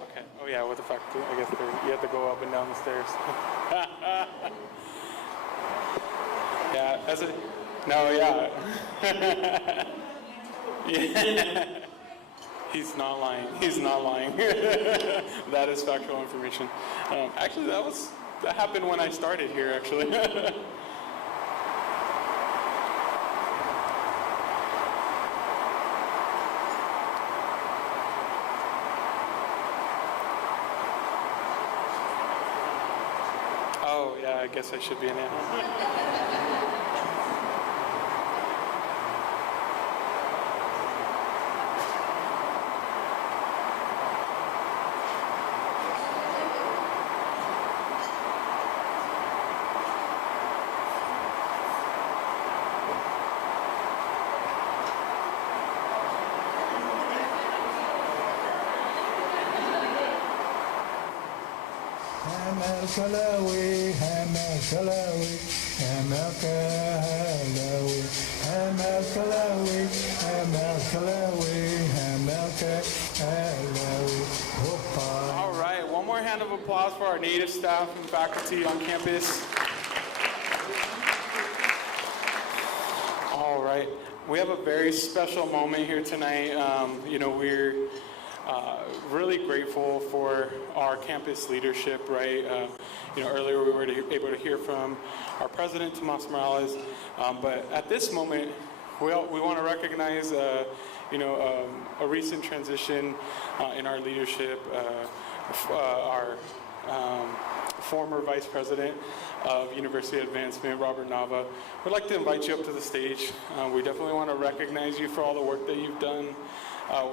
Okay. Oh yeah, with the fact too, I guess you have to go up and down the stairs. Yeah, yeah. He's not lying. He's not lying. That is factual information. Actually, that happened when I started here, actually. Oh, yeah, I guess I should be an animal. Hamel Kalawi, Hamel Kalawi, Hamel Kalawi, Hamel Kalawi, Hamel Kalawi, Hamel Kalawi. Hoppa. All right, one more hand of applause for our Native staff and faculty on campus. All right, we have a very special moment here tonight. We're really grateful for our campus leadership, right? Earlier we were able to hear from our president, Tomas Morales, but at this moment, we want to recognize, a recent transition in our leadership. Our former vice president of University Advancement, Robert Nava. We'd like to invite you up to the stage. We definitely want to recognize you for all the work that you've done,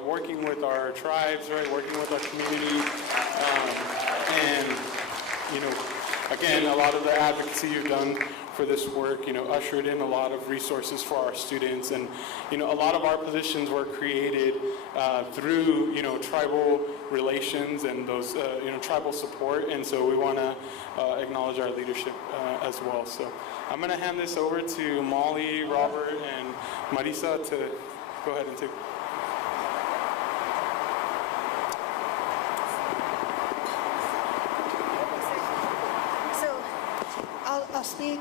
working with our tribes, right, working with our community, again, a lot of the advocacy you've done for this work, ushered in a lot of resources for our students, and a lot of our positions were created through tribal relations and those tribal support, and so we want to acknowledge our leadership as well. So I'm going to hand this over to Molly, Robert, and Marisa to go ahead and take. I'll speak.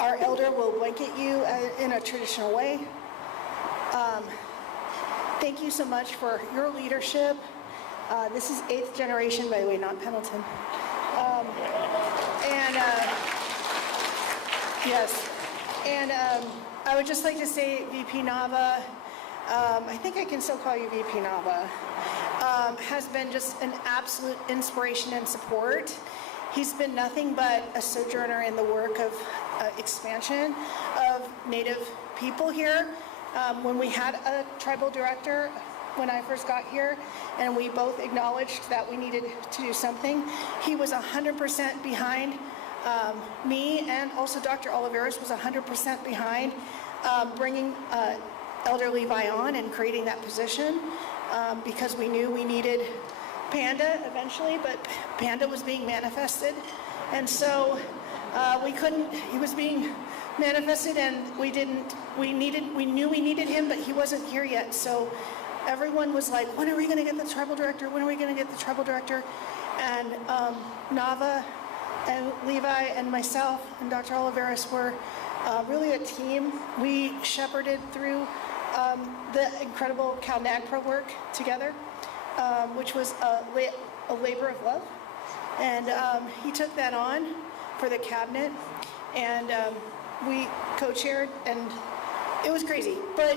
Our elder will blanket you in a traditional way. Thank you so much for your leadership. This is 8th generation, by the way, not Pendleton. Yes. And I would just like to say, VP Nava, I think I can still call you VP Nava, has been just an absolute inspiration and support. He's been nothing but a sojourner in the work of expansion of Native people here. When we had a tribal director, when I first got here, and we both acknowledged that we needed to do something, he was 100% behind me, and also Dr. Oliveras was 100% behind bringing Elder Levi on and creating that position because we knew we needed Panda eventually, but Panda was being manifested, and so he was being manifested, and we knew we needed him, but he wasn't here yet. So everyone was like, when are we going to get the tribal director? When are we going to get the tribal director? And Nava and Levi and myself and Dr. Oliveras were really a team. We shepherded through the incredible Cal-NAGPRA work together, which was a labor of love. And he took that on for the cabinet, and we co-chaired, and it was crazy. But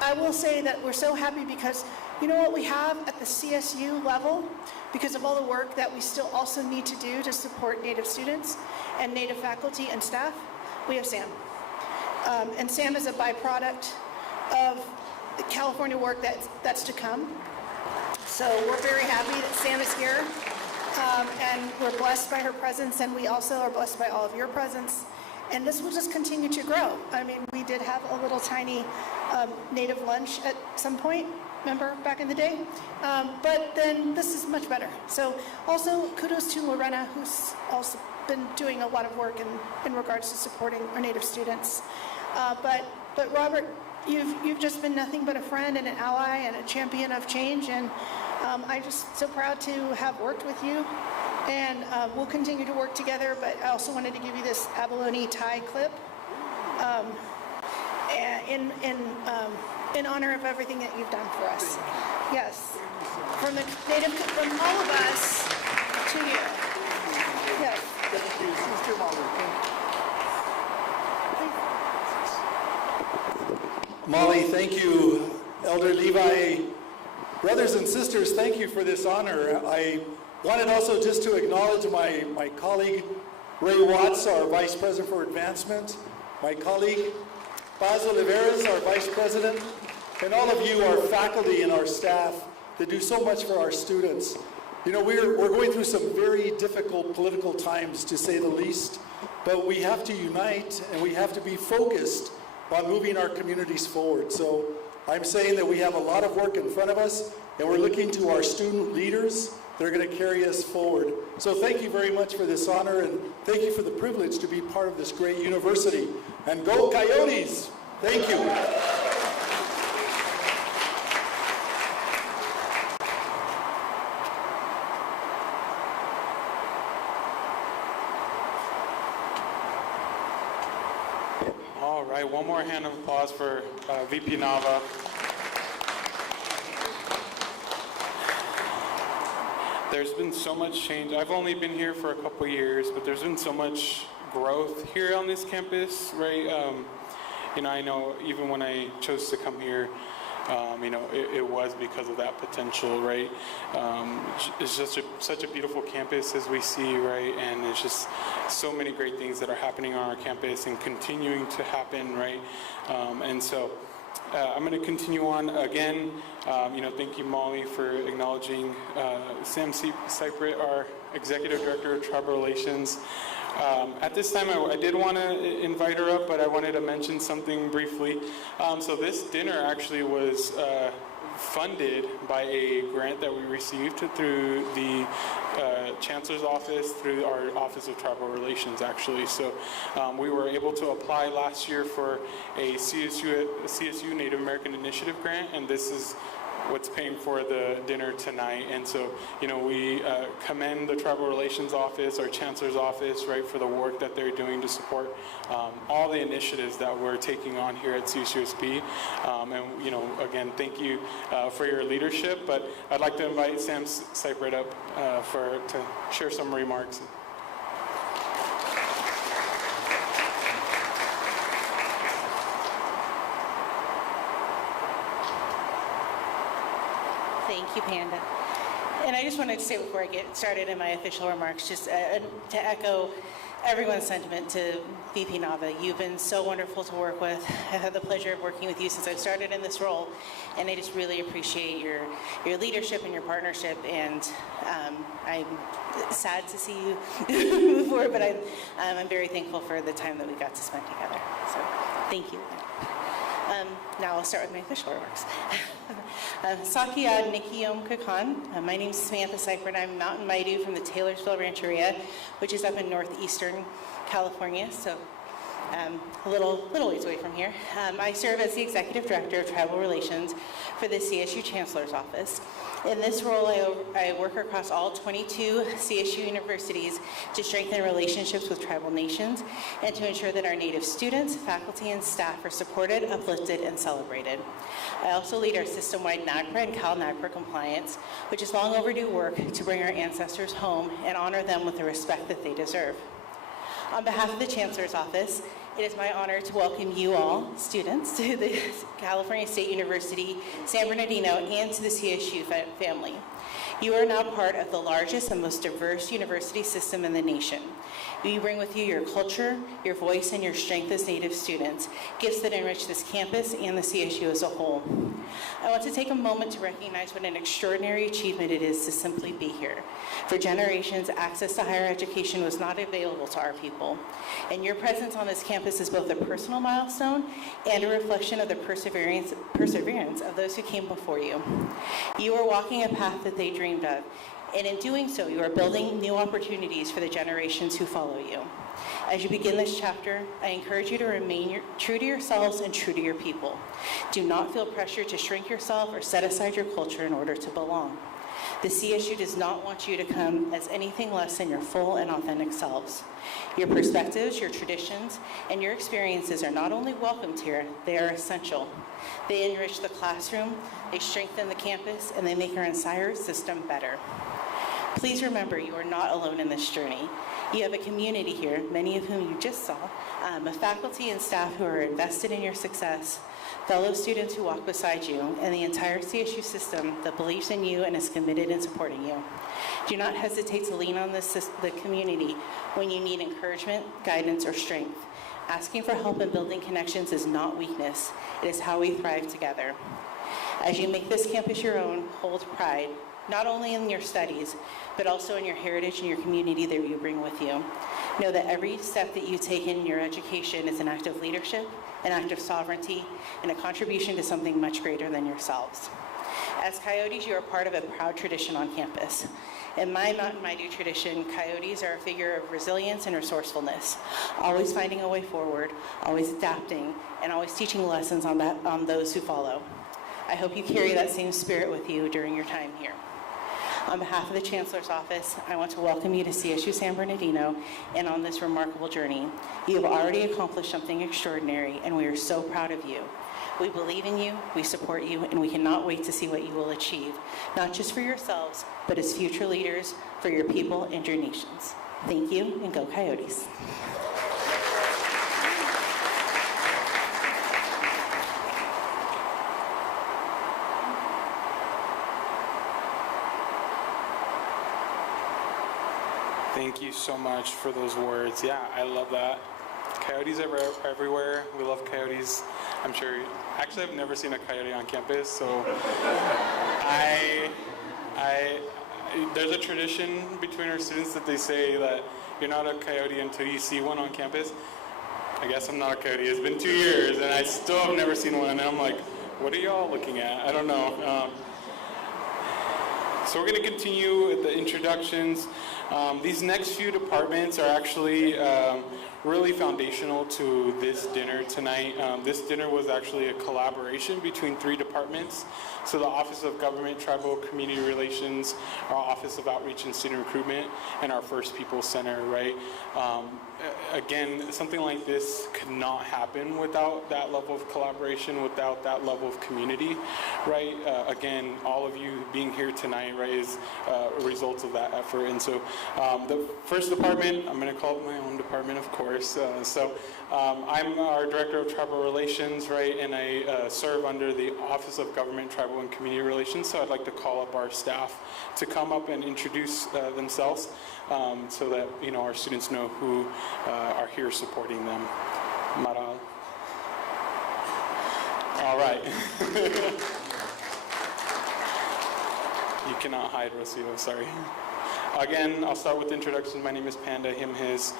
I will say that we're so happy because you know what we have at the CSU level, because of all the work that we still also need to do to support Native students and Native faculty and staff, we have SAM. And SAM is a byproduct of the California work that's to come. So we're very happy that Sam is here, and we're blessed by her presence, and we also are blessed by all of your presence. And this will just continue to grow. I mean, we did have a little tiny Native lunch at some point, remember, back in the day? But then this is much better. So also kudos to Lorena, who's also been doing a lot of work in regards to supporting our Native students. But Robert, you've just been nothing but a friend and an ally and a champion of change, and I'm just so proud to have worked with you, and we'll continue to work together. But I also wanted to give you this abalone tie clip in honor of everything that you've done for us. Yes, from all of us to you. Yes. Molly, thank you. Elder Levi, brothers and sisters, thank you for this honor. I wanted also just to acknowledge my colleague, Ray Watts, our Vice President for Advancement, my colleague, Paz Oliveras, our Vice President, and all of you, our faculty and our staff that do so much for our students. You know, we're going through some very difficult political times, to say the least, but we have to unite and we have to be focused on moving our communities forward. So I'm saying that we have a lot of work in front of us, and we're looking to our student leaders that are going to carry us forward. So thank you very much for this honor, and thank you for the privilege to be part of this great university. And go Coyotes! Thank you. All right, one more hand of applause for VP Nava. There's been so much change. I've only been here for a couple years, but there's been so much growth here on this campus, right? I know even when I chose to come here, it was because of that potential, right? It's just such a beautiful campus as we see, right? And it's just so many great things that are happening on our campus and continuing to happen, right? And so I'm going to continue on again. Thank you, Molly, for acknowledging Sam Cyprit, our Executive Director of Tribal Relations. At this time, I did want to invite her up, but I wanted to mention something briefly. So this dinner actually was funded by a grant that we received through the Chancellor's Office, through our Office of Tribal Relations, actually. So we were able to apply last year for a CSU Native American Initiative grant, and this is what's paying for the dinner tonight. And so, we commend the Tribal Relations Office, our Chancellor's Office, right, for the work that they're doing to support all the initiatives that we're taking on here at CSUSB. And, again, thank you for your leadership, but I'd like to invite Sam Cyprit up to share some remarks. Thank you, Panda. And I just wanted to say before I get started in my official remarks, just to echo everyone's sentiment to VP Nava. You've been so wonderful to work with. I've had the pleasure of working with you since I started in this role, and I just really appreciate your leadership and your partnership, and I'm sad to see you move forward, but I'm very thankful for the time that we got to spend together. So thank you. Now I'll start with my official remarks. Sakyad Nikiyom Kakan. My name is Samantha Cyprit. I'm Mountain Maidu from the Taylorsville Rancheria, which is up in northeastern California, so a little ways away from here. I serve as the Executive Director of Tribal Relations for the CSU Chancellor's Office. In this role, I work across all 22 CSU universities to strengthen relationships with tribal nations and to ensure that our Native students, faculty, and staff are supported, uplifted, and celebrated. I also lead our system-wide NAGPRA and Cal-NAGPRA compliance, which is long overdue work to bring our ancestors home and honor them with the respect that they deserve. On behalf of the Chancellor's Office, it is my honor to welcome you all, students, to the California State University, San Bernardino, and to the CSU family. You are now part of the largest and most diverse university system in the nation. You bring with you your culture, your voice, and your strength as Native students, gifts that enrich this campus and the CSU as a whole. I want to take a moment to recognize what an extraordinary achievement it is to simply be here. For generations, access to higher education was not available to our people, and your presence on this campus is both a personal milestone and a reflection of the perseverance of those who came before you. You are walking a path that they dreamed of, and in doing so, you are building new opportunities for the generations who follow you. As you begin this chapter, I encourage you to remain true to yourselves and true to your people. Do not feel pressure to shrink yourself or set aside your culture in order to belong. The CSU does not want you to come as anything less than your full and authentic selves. Your perspectives, your traditions, and your experiences are not only welcomed here, they are essential. They enrich the classroom, they strengthen the campus, and they make our entire system better. Please remember, you are not alone in this journey. You have a community here, many of whom you just saw, of faculty and staff who are invested in your success, fellow students who walk beside you, and the entire CSU system that believes in you and is committed in supporting you. Do not hesitate to lean on the community when you need encouragement, guidance, or strength. Asking for help and building connections is not weakness. It is how we thrive together. As you make this campus your own, hold pride, not only in your studies, but also in your heritage and your community that you bring with you. Know that every step that you take in your education is an act of leadership, an act of sovereignty, and a contribution to something much greater than yourselves. As Coyotes, you are part of a proud tradition on campus. In my Mountain Mighty tradition, Coyotes are a figure of resilience and resourcefulness, always finding a way forward, always adapting, and always teaching lessons on those who follow. I hope you carry that same spirit with you during your time here. On behalf of the Chancellor's Office, I want to welcome you to CSU San Bernardino and on this remarkable journey. You have already accomplished something extraordinary, and we are so proud of you. We believe in you, we support you, and we cannot wait to see what you will achieve, not just for yourselves, but as future leaders for your people and your nations. Thank you, and go Coyotes. Thank you so much for those words. Yeah, I love that. Coyotes are everywhere. We love coyotes. I'm sure, actually I've never seen a coyote on campus, so there's a tradition between our students that they say that you're not a coyote until you see one on campus. I guess I'm not a coyote. It's been 2 years and I still have never seen one, and I'm like, what are y'all looking at? I don't know. So we're going to continue with the introductions. These next few departments are actually really foundational to this dinner tonight. This dinner was actually a collaboration between 3 departments. So the Office of Government, Tribal Community Relations, our Office of Outreach and Student Recruitment, and our First People Center, right? Again, something like this could not happen without that level of collaboration, without that level of community, right? Again, all of you being here tonight, right, is a result of that effort. And so the first department, I'm going to call it my own department, of course. I'm our Director of Tribal Relations, right, and I serve under the Office of Government, Tribal and Community Relations. So I'd like to call up our staff to come up and introduce themselves so that, you know, our students know who are here supporting them. Maral. All right. You cannot hide, Rocio, sorry. Again, I'll start with the introduction. My name is Panda, him, his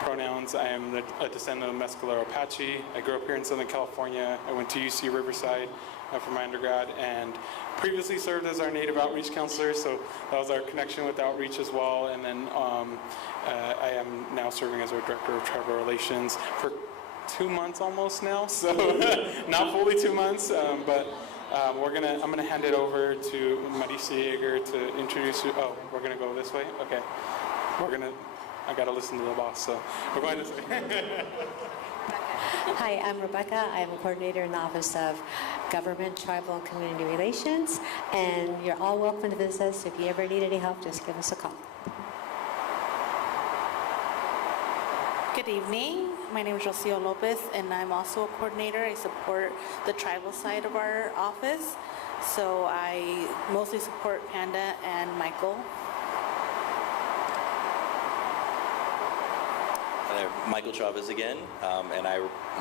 pronouns. I am a descendant of Mescalero Apache. I grew up here in Southern California. I went to UC Riverside for my undergrad and previously served as our Native Outreach Counselor, so that was our connection with outreach as well. And then I am now serving as our Director of Tribal Relations for 2 months almost now, so not fully 2 months, but I'm gonna hand it over to Marisa Yeager to introduce you. Oh, we're gonna go this way? Okay. I gotta listen to the boss, so we're going this way. Hi, I'm Rebecca. I'm a coordinator in the Office of Government, Tribal, and Community Relations, and you're all welcome to visit us. If you ever need any help, just give us a call. Good evening. My name is Rocio Lopez, and I'm also a coordinator. I support the tribal side of our office, so I mostly support Panda and Michael. Michael Chavez again, and I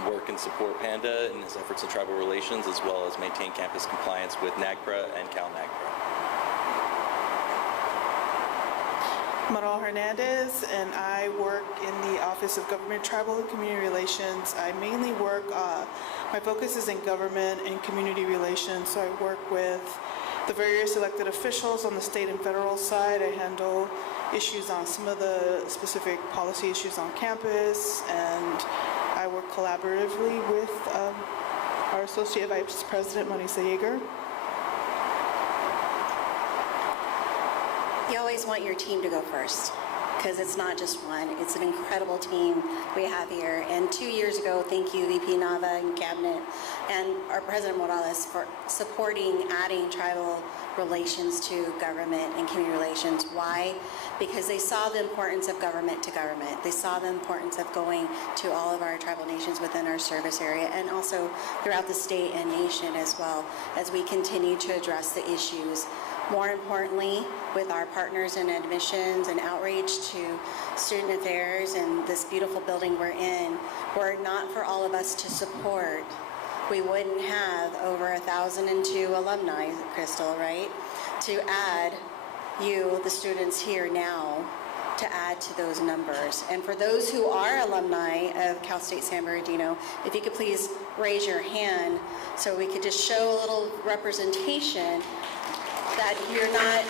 work and support Panda in his efforts in tribal relations, as well as maintain campus compliance with NAGPRA and CalNAGPRA. Maral Hernandez, and I work in the Office of Government, Tribal, and Community Relations. I mainly work, my focus is in government and community relations, so I work with the various elected officials on the state and federal side. I handle issues on some of the specific policy issues on campus, and I work collaboratively with our Associate Vice President, Marisa Yeager. You always want your team to go first, because it's not just one, it's an incredible team we have here. And 2 years ago, thank you, VP Nava and Cabinet, and our President Morales for supporting adding tribal relations to government and community relations. Why? Because they saw the importance of government to government. They saw the importance of going to all of our tribal nations within our service area, and also throughout the state and nation as well, as we continue to address the issues. More importantly, with our partners in admissions and outreach to student affairs and this beautiful building we're in, were it not for all of us to support, we wouldn't have over 1,002 alumni, Crystal, right? To add you, the students here now, to add to those numbers. And for those who are alumni of Cal State San Bernardino, if you could please raise your hand so we could just show a little representation that you're not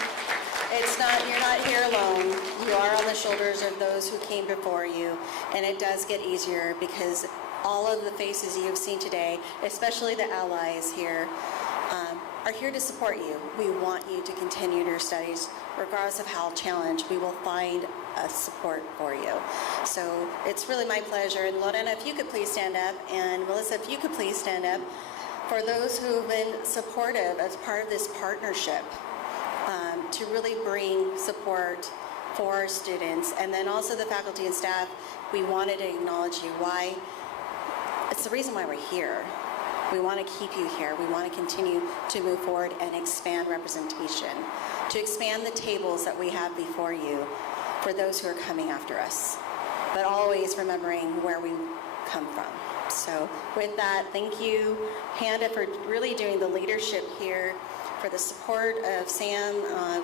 here alone. You are on the shoulders of those who came before you, and it does get easier because all of the faces you've seen today, especially the allies here, are here to support you. We want you to continue your studies, regardless of how challenged. We will find a support for you. So it's really my pleasure. And Lorena, if you could please stand up, and Melissa, if you could please stand up, for those who have been supportive as part of this partnership to really bring support for our students. And then also the faculty and staff, we wanted to acknowledge you. Why? It's the reason why we're here. We want to keep you here. We want to continue to move forward and expand representation, to expand the tables that we have before you for those who are coming after us, but always remembering where we come from. So with that, thank you, Panda, for really doing the leadership here, for the support of Sam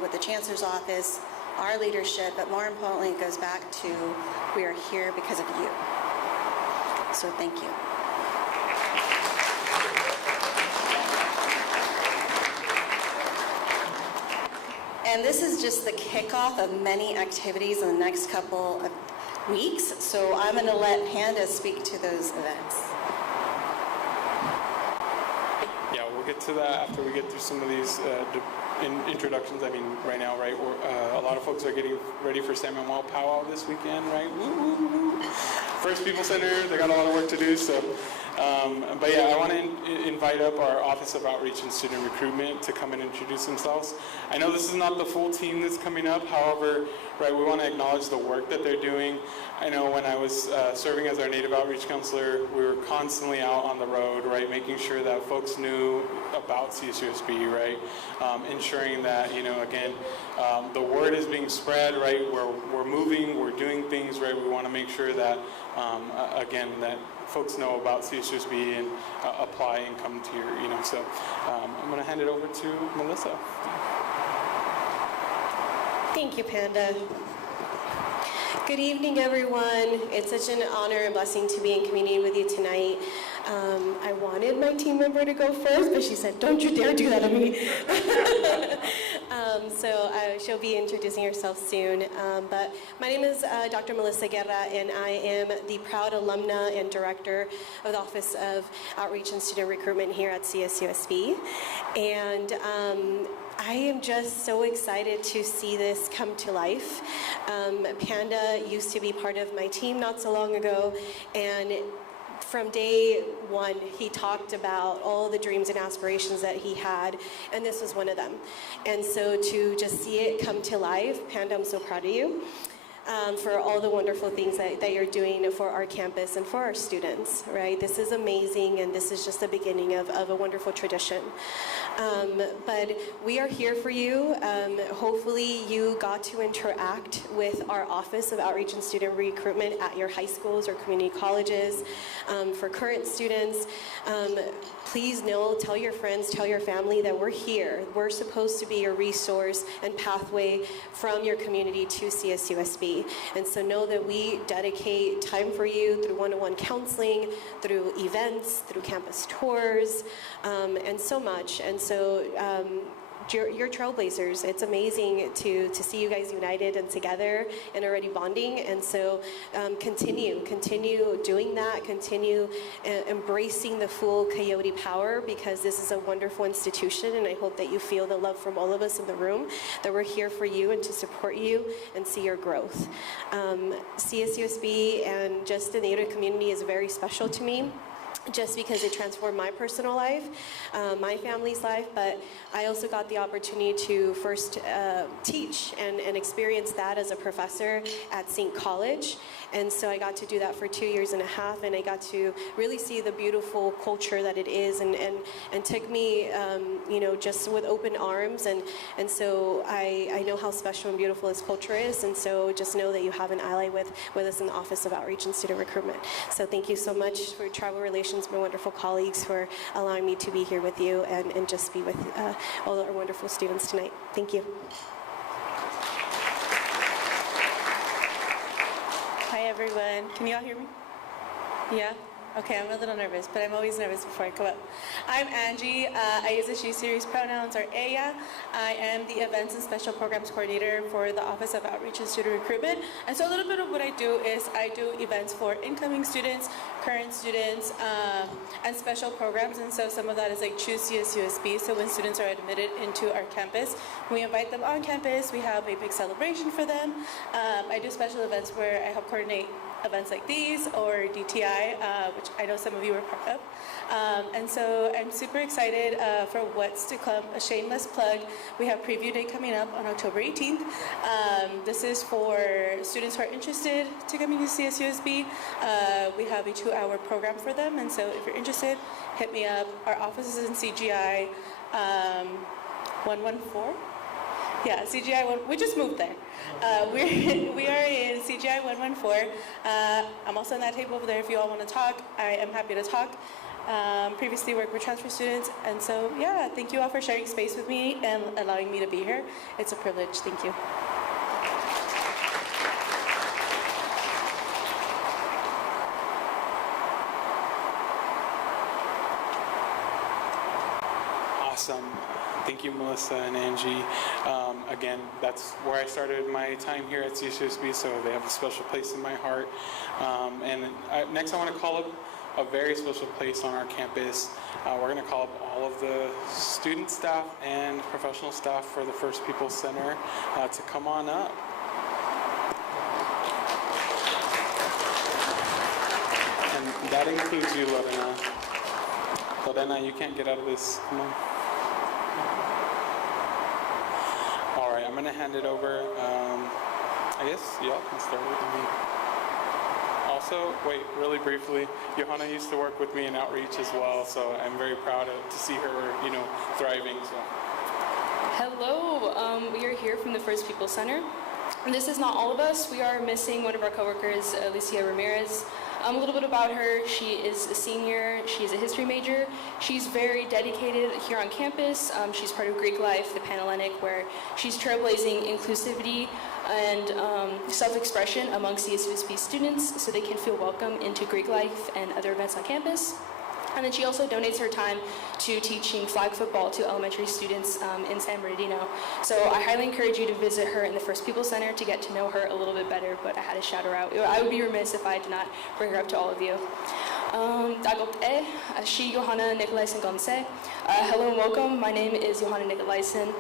with the Chancellor's Office, our leadership, but more importantly, it goes back to we are here because of you. So thank you. And this is just the kickoff of many activities in the next couple of weeks. So I'm going to let Panda speak to those events. Yeah, we'll get to that after we get through some of these introductions. I mean, right now, right, a lot of folks are getting ready for San Manuel Powwow this weekend, right? Woo, woo, woo. First People Center, they got a lot of work to do, so. But yeah, I want to invite up our Office of Outreach and Student Recruitment to come and introduce themselves. I know this is not the full team that's coming up, however, right, we want to acknowledge the work that they're doing. I know when I was serving as our Native Outreach Counselor, we were constantly out on the road, right, making sure that folks knew about CSUSB, right, ensuring that, you know, again, the word is being spread, right, we're moving, we're doing things, right, we want to make sure that, again, that folks know about CSUSB and apply and come to your, you know, so I'm going to hand it over to Melissa. Thank you, Panda. Good evening, everyone. It's such an honor and blessing to be in community with you tonight. I wanted my team member to go first, but she said, "Don't you dare do that to me." So she'll be introducing herself soon. But my name is Dr. Melissa Guerra, and I am the proud alumna and director of the Office of Outreach and Student Recruitment here at CSUSB. And I am just so excited to see this come to life. Panda used to be part of my team not so long ago, and from day one, he talked about all the dreams and aspirations that he had, and this was one of them. And so to just see it come to life, Panda, I'm so proud of you. For all the wonderful things that you're doing for our campus and for our students, right? This is amazing, and this is just the beginning of a wonderful tradition. But we are here for you. Hopefully you got to interact with our Office of Outreach and Student Recruitment at your high schools or community colleges. For current students, please know, tell your friends, tell your family that we're here. We're supposed to be a resource and pathway from your community to CSUSB. And so know that we dedicate time for you through one-on-one counseling, through events, through campus tours, and so much. And so you're trailblazers. It's amazing to see you guys united and together and already bonding. And so continue doing that, continue embracing the full Coyote power, because this is a wonderful institution, and I hope that you feel the love from all of us in the room, that we're here for you and to support you and see your growth. CSUSB and just the Native community is very special to me, just because it transformed my personal life, my family's life, but I also got the opportunity to first teach and experience that as a professor at St. College. And so I got to do that for 2.5 years, and I got to really see the beautiful culture that it is, and took me, you know, just with open arms. And so I know how special and beautiful this culture is, and so just know that you have an ally with us in the Office of Outreach and Student Recruitment. So thank you so much for Tribal Relations, my wonderful colleagues, for allowing me to be here with you and just be with all our wonderful students tonight. Thank you. Hi everyone, can you all hear me? Yeah? Okay, I'm a little nervous, but I'm always nervous before I come up. I'm Angie. I use the she series pronouns or ella. I am the Events and Special Programs Coordinator for the Office of Outreach and Student Recruitment. And so a little bit of what I do is I do events for incoming students, current students, and special programs. And so some of that is like Choose CSUSB. So when students are admitted into our campus, we invite them on campus. We have a big celebration for them. I do special events where I help coordinate events like these or DTI, which I know some of you were part of. And so I'm super excited for what's to come. A shameless plug, we have preview day coming up on October 18th. This is for students who are interested to come into CSUSB. We have a 2-hour program for them, and so if you're interested, hit me up. Our office is in CGI 114. Yeah, CGI 1, we just moved there. We are in CGI 114. I'm also on that table over there if you all want to talk. I am happy to talk. Previously worked with transfer students, and so yeah, thank you all for sharing space with me and allowing me to be here. It's a privilege. Thank you. Awesome. Thank you, Melissa and Angie. Again, that's where I started my time here at CSUSB, so they have a special place in my heart. Next I want to call up a very special place on our campus. We're going to call up all of the student staff and professional staff for the First People Center to come on up. And that includes you, Lorena. Lorena, you can't get out of this. Come on. All right, I'm going to hand it over. I guess y'all can start with me. Also, wait, really briefly, Johanna used to work with me in outreach as well, so I'm very proud to see her, thriving. So. Hello, we are here from the First People Center. And this is not all of us. We are missing one of our coworkers, Alicia Ramirez. A little bit about her. She is a senior. She's a history major. She's very dedicated here on campus. She's part of Greek Life, the Panhellenic, where she's trailblazing inclusivity and self-expression among CSUSB students so they can feel welcome into Greek Life and other events on campus. And then she also donates her time to teaching flag football to elementary students in San Bernardino. So I highly encourage you to visit her in the First People Center to get to know her a little bit better, but I had to shout her out. I would be remiss if I did not bring her up to all of you. Dagote, she Johanna Nicolaisen Gonce. Hello and welcome. My name is Johanna Nicolaisen.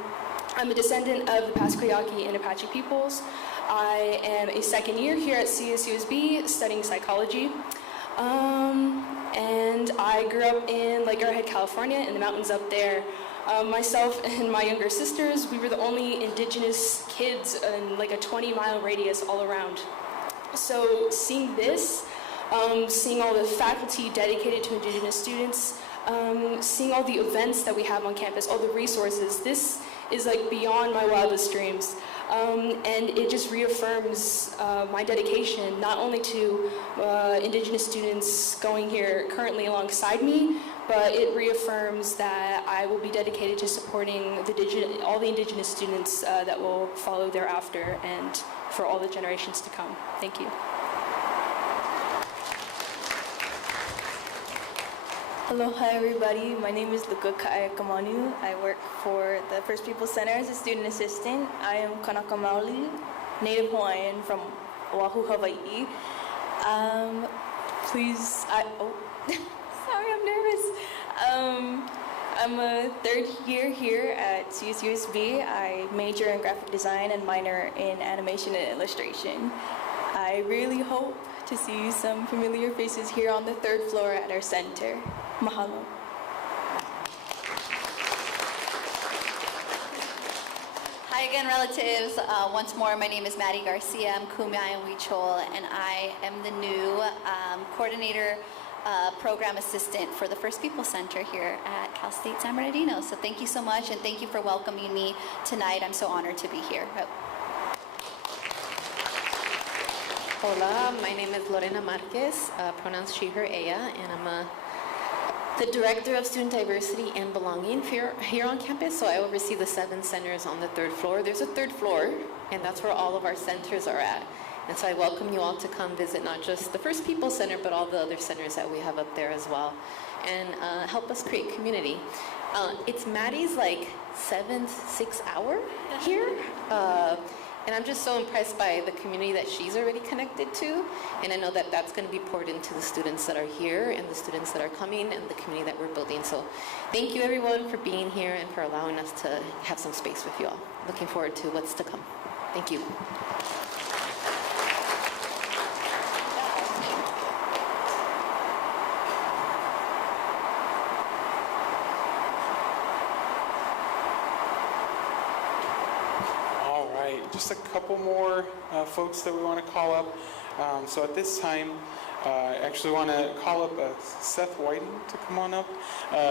I'm a descendant of the Pasquayaki and Apache peoples. I am a second year here at CSUSB studying psychology. And I grew up in Lake Arrowhead, California, in the mountains up there. Myself and my younger sisters, we were the only indigenous kids in like a 20-mile radius all around. So seeing this, seeing all the faculty dedicated to indigenous students, seeing all the events that we have on campus, all the resources, this is like beyond my wildest dreams. And it just reaffirms my dedication, not only to Indigenous students going here currently alongside me, but it reaffirms that I will be dedicated to supporting all the Indigenous students that will follow thereafter and for all the generations to come. Thank you. Aloha everybody, my name is Luka Ka'ayakamanu. I work for the First People Center as a student assistant. I am Kanaka Maoli, Native Hawaiian from Oahu, Hawaii. Sorry, I'm nervous. I'm a third year here at CSUSB. I major in graphic design and minor in animation and illustration. I really hope to see some familiar faces here on the third floor at our center. Mahalo. Hi again, relatives. Once more, my name is Maddie Garcia. I'm Kumeai and Huichol, and I am the new coordinator, program assistant for the First People Center here at Cal State San Bernardino. So thank you so much, and thank you for welcoming me tonight. I'm so honored to be here. Hola, my name is Lorena Marquez, pronouns she, her, ella, and I'm the Director of Student Diversity and Belonging here on campus, so I oversee the 7 centers on the third floor. There's a third floor, and that's where all of our centers are at. And so I welcome you all to come visit not just the First People Center, but all the other centers that we have up there as well, and help us create community. It's Maddie's like 7th, 6th hour here. And I'm just so impressed by the community that she's already connected to. And I know that that's going to be poured into the students that are here and the students that are coming and the community that we're building. So thank you everyone for being here and for allowing us to have some space with you all. Looking forward to what's to come. Thank you. Just a couple more folks that we want to call up. So at this time, I actually want to call up Seth Whiting to come on up.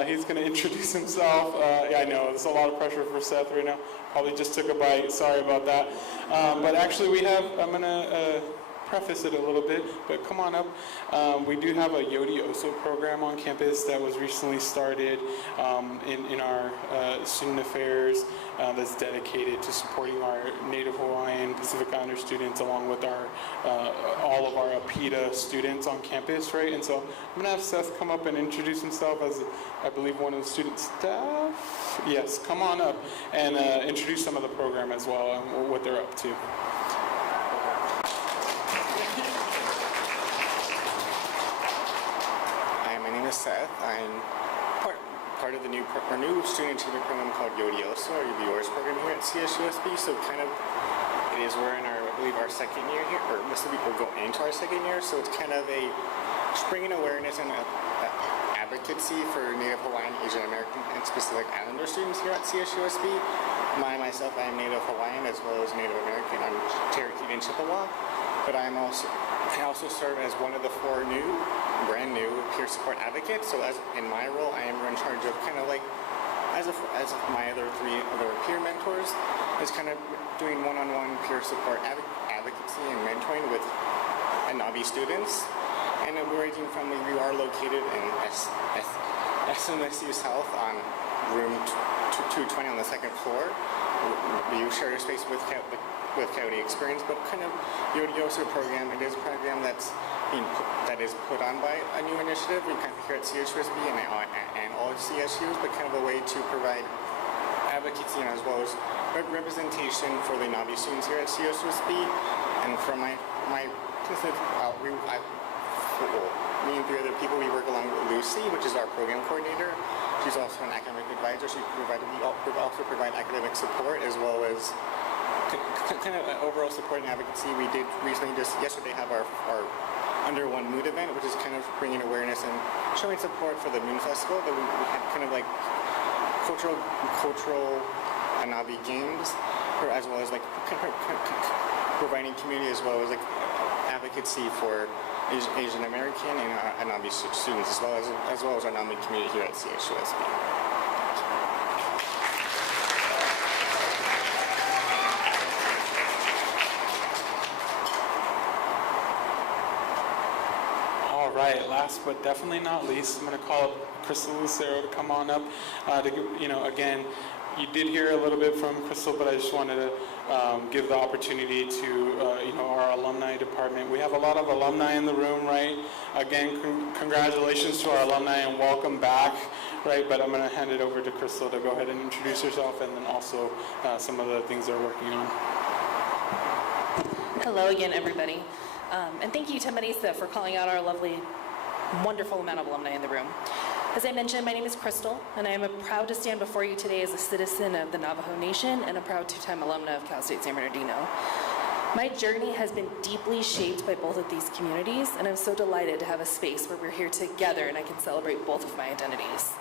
He's going to introduce himself. Yeah, I know, there's a lot of pressure for Seth right now. Probably just took a bite, sorry about that. But actually we have, I'm going to preface it a little bit, but come on up. We do have a Yodioso program on campus that was recently started in our student affairs that's dedicated to supporting our Native Hawaiian, Pacific Islander students along with our all of our APITA students on campus, right? And so I'm going to have Seth come up and introduce himself as, I believe, one of the student staff. Yes, come on up and introduce some of the program as well and what they're up to. Seth. I'm part of the new student achievement program called Yodioso, or Yours program here at CSUSB. So kind of we're in I believe our second year here, or most of the people go into our second year. So it's kind of a bringing awareness and advocacy for Native Hawaiian, Asian American, and Pacific Islander students here at CSUSB. Myself, I am Native Hawaiian as well as Native American. I'm Cherokee and Chippewa, but I also serve as one of the 4 brand new peer support advocates. So in my role, I am in charge of kind of like, as my other 3 other peer mentors, is kind of doing one-on-one peer support advocacy and mentoring with Navi students. And we're ranging from, we are located in SMSU South on room 220 on the 2nd floor. We share space with Coyote Experience, but kind of Yodioso program, it is a program that is put on by a new initiative. We kind of here at CSUSB and all CSUs, but kind of a way to provide advocacy and as well as representation for the Navi students here at CSUSB. And for me and 3 other people, we work along with Lucy, which is our program coordinator. She's also an academic advisor. We also provide academic support as well as kind of overall support and advocacy. We did recently, just yesterday, have our Under One Mood event, which is kind of bringing awareness and showing support for the Moon Festival. That we had kind of like cultural Navi games, as well as like providing community as well as like advocacy for Asian American and Navi students as well as our Navi community here at CSUSB. All right, last but definitely not least, I'm going to call up Crystal Lucero to come on up. Again, you did hear a little bit from Crystal, but I just wanted to give the opportunity to, our alumni department. We have a lot of alumni in the room, right? Again, congratulations to our alumni and welcome back, right? But I'm going to hand it over to Crystal to go ahead and introduce herself and then also some of the things they're working on. Hello again, everybody. And thank you to Marisa for calling out our lovely, wonderful amount of alumni in the room. As I mentioned, my name is Crystal, and I am proud to stand before you today as a citizen of the Navajo Nation and a proud 2-time alumna of Cal State San Bernardino. My journey has been deeply shaped by both of these communities, and I'm so delighted to have a space where we're here together and I can celebrate both of my identities.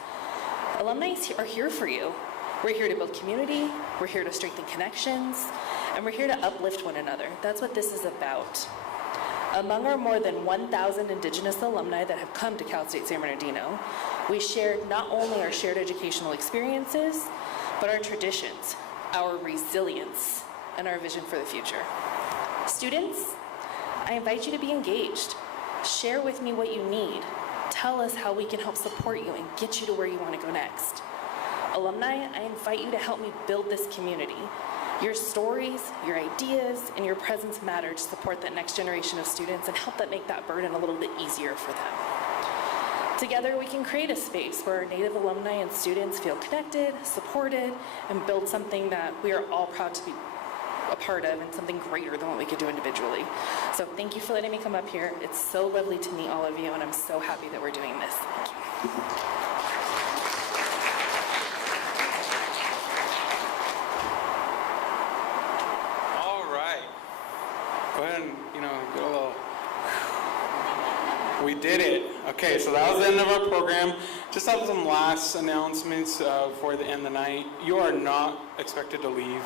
Alumni are here for you. We're here to build community, we're here to strengthen connections, and we're here to uplift one another. That's what this is about. Among our more than 1,000 Indigenous alumni that have come to Cal State San Bernardino, we shared not only our shared educational experiences, but our traditions, our resilience, and our vision for the future. Students, I invite you to be engaged. Share with me what you need. Tell us how we can help support you and get you to where you want to go next. Alumni, I invite you to help me build this community. Your stories, your ideas, and your presence matter to support that next generation of students and help that make that burden a little bit easier for them. Together, we can create a space where our Native alumni and students feel connected, supported, and build something that we are all proud to be a part of and something greater than what we could do individually. So thank you for letting me come up here. It's so lovely to meet all of you, and I'm so happy that we're doing this. Thank you. Go ahead and, get a little... We did it. Okay, so that was the end of our program. Just have some last announcements for the end of the night. You are not expected to leave.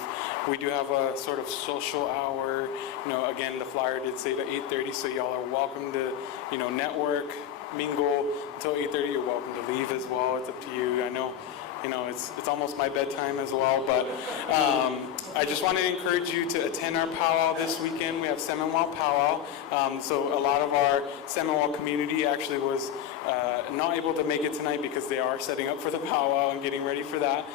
We do have a sort of social hour. Again, the flyer did say to 8:30, so y'all are welcome to, network, mingle until 8:30. You're welcome to leave as well. It's up to you. I know. It's almost my bedtime as well, but I just wanted to encourage you to attend our powwow this weekend. We have Seminole Powwow, so a lot of our Seminole community actually was not able to make it tonight because they are setting up for the powwow and getting ready for that.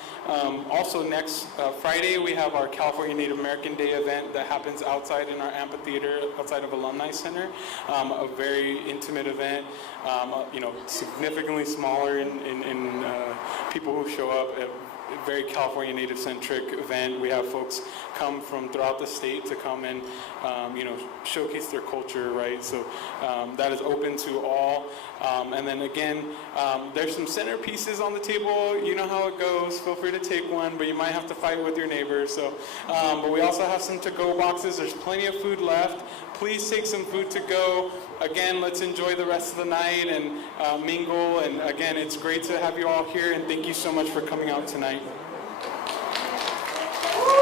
Also next Friday we have our California Native American Day event that happens outside in our amphitheater outside of Alumni Center. A very intimate event, significantly smaller in people who show up. A very California Native centric event. We have folks come from throughout the state to come and showcase their culture, right? So that is open to all. And then again, there's some centerpieces on the table. You know how it goes. Feel free to take one, but you might have to fight with your neighbors. So, but we also have some to-go boxes. There's plenty of food left. Please take some food to go. Again, let's enjoy the rest of the night and mingle. And again, it's great to have you all here, and thank you so much for coming out tonight. Hello,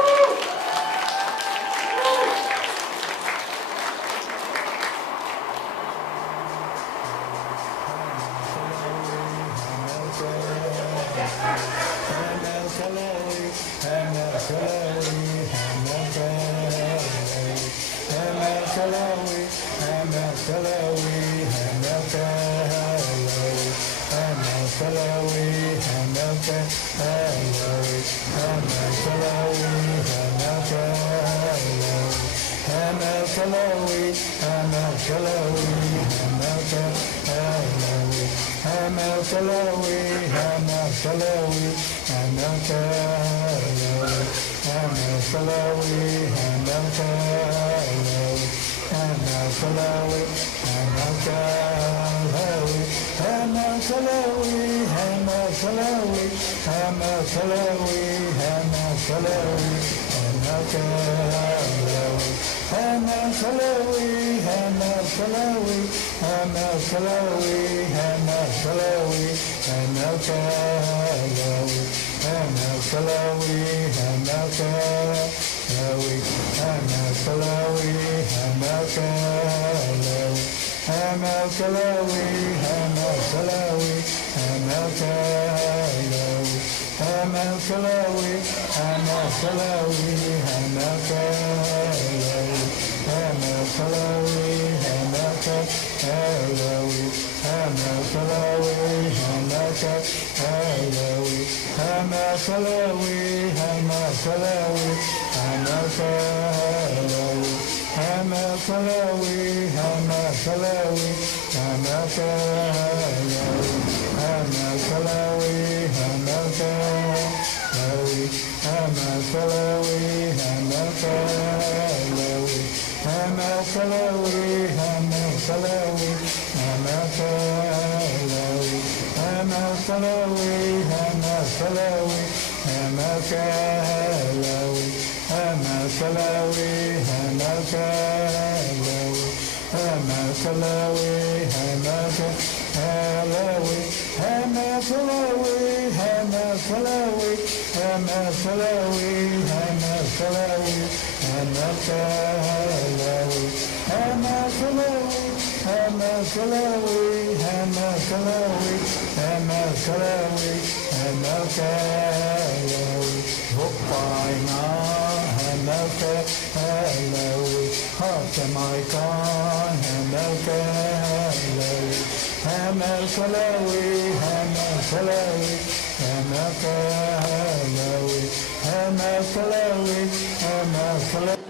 ML Kalawi, ML Kalawi.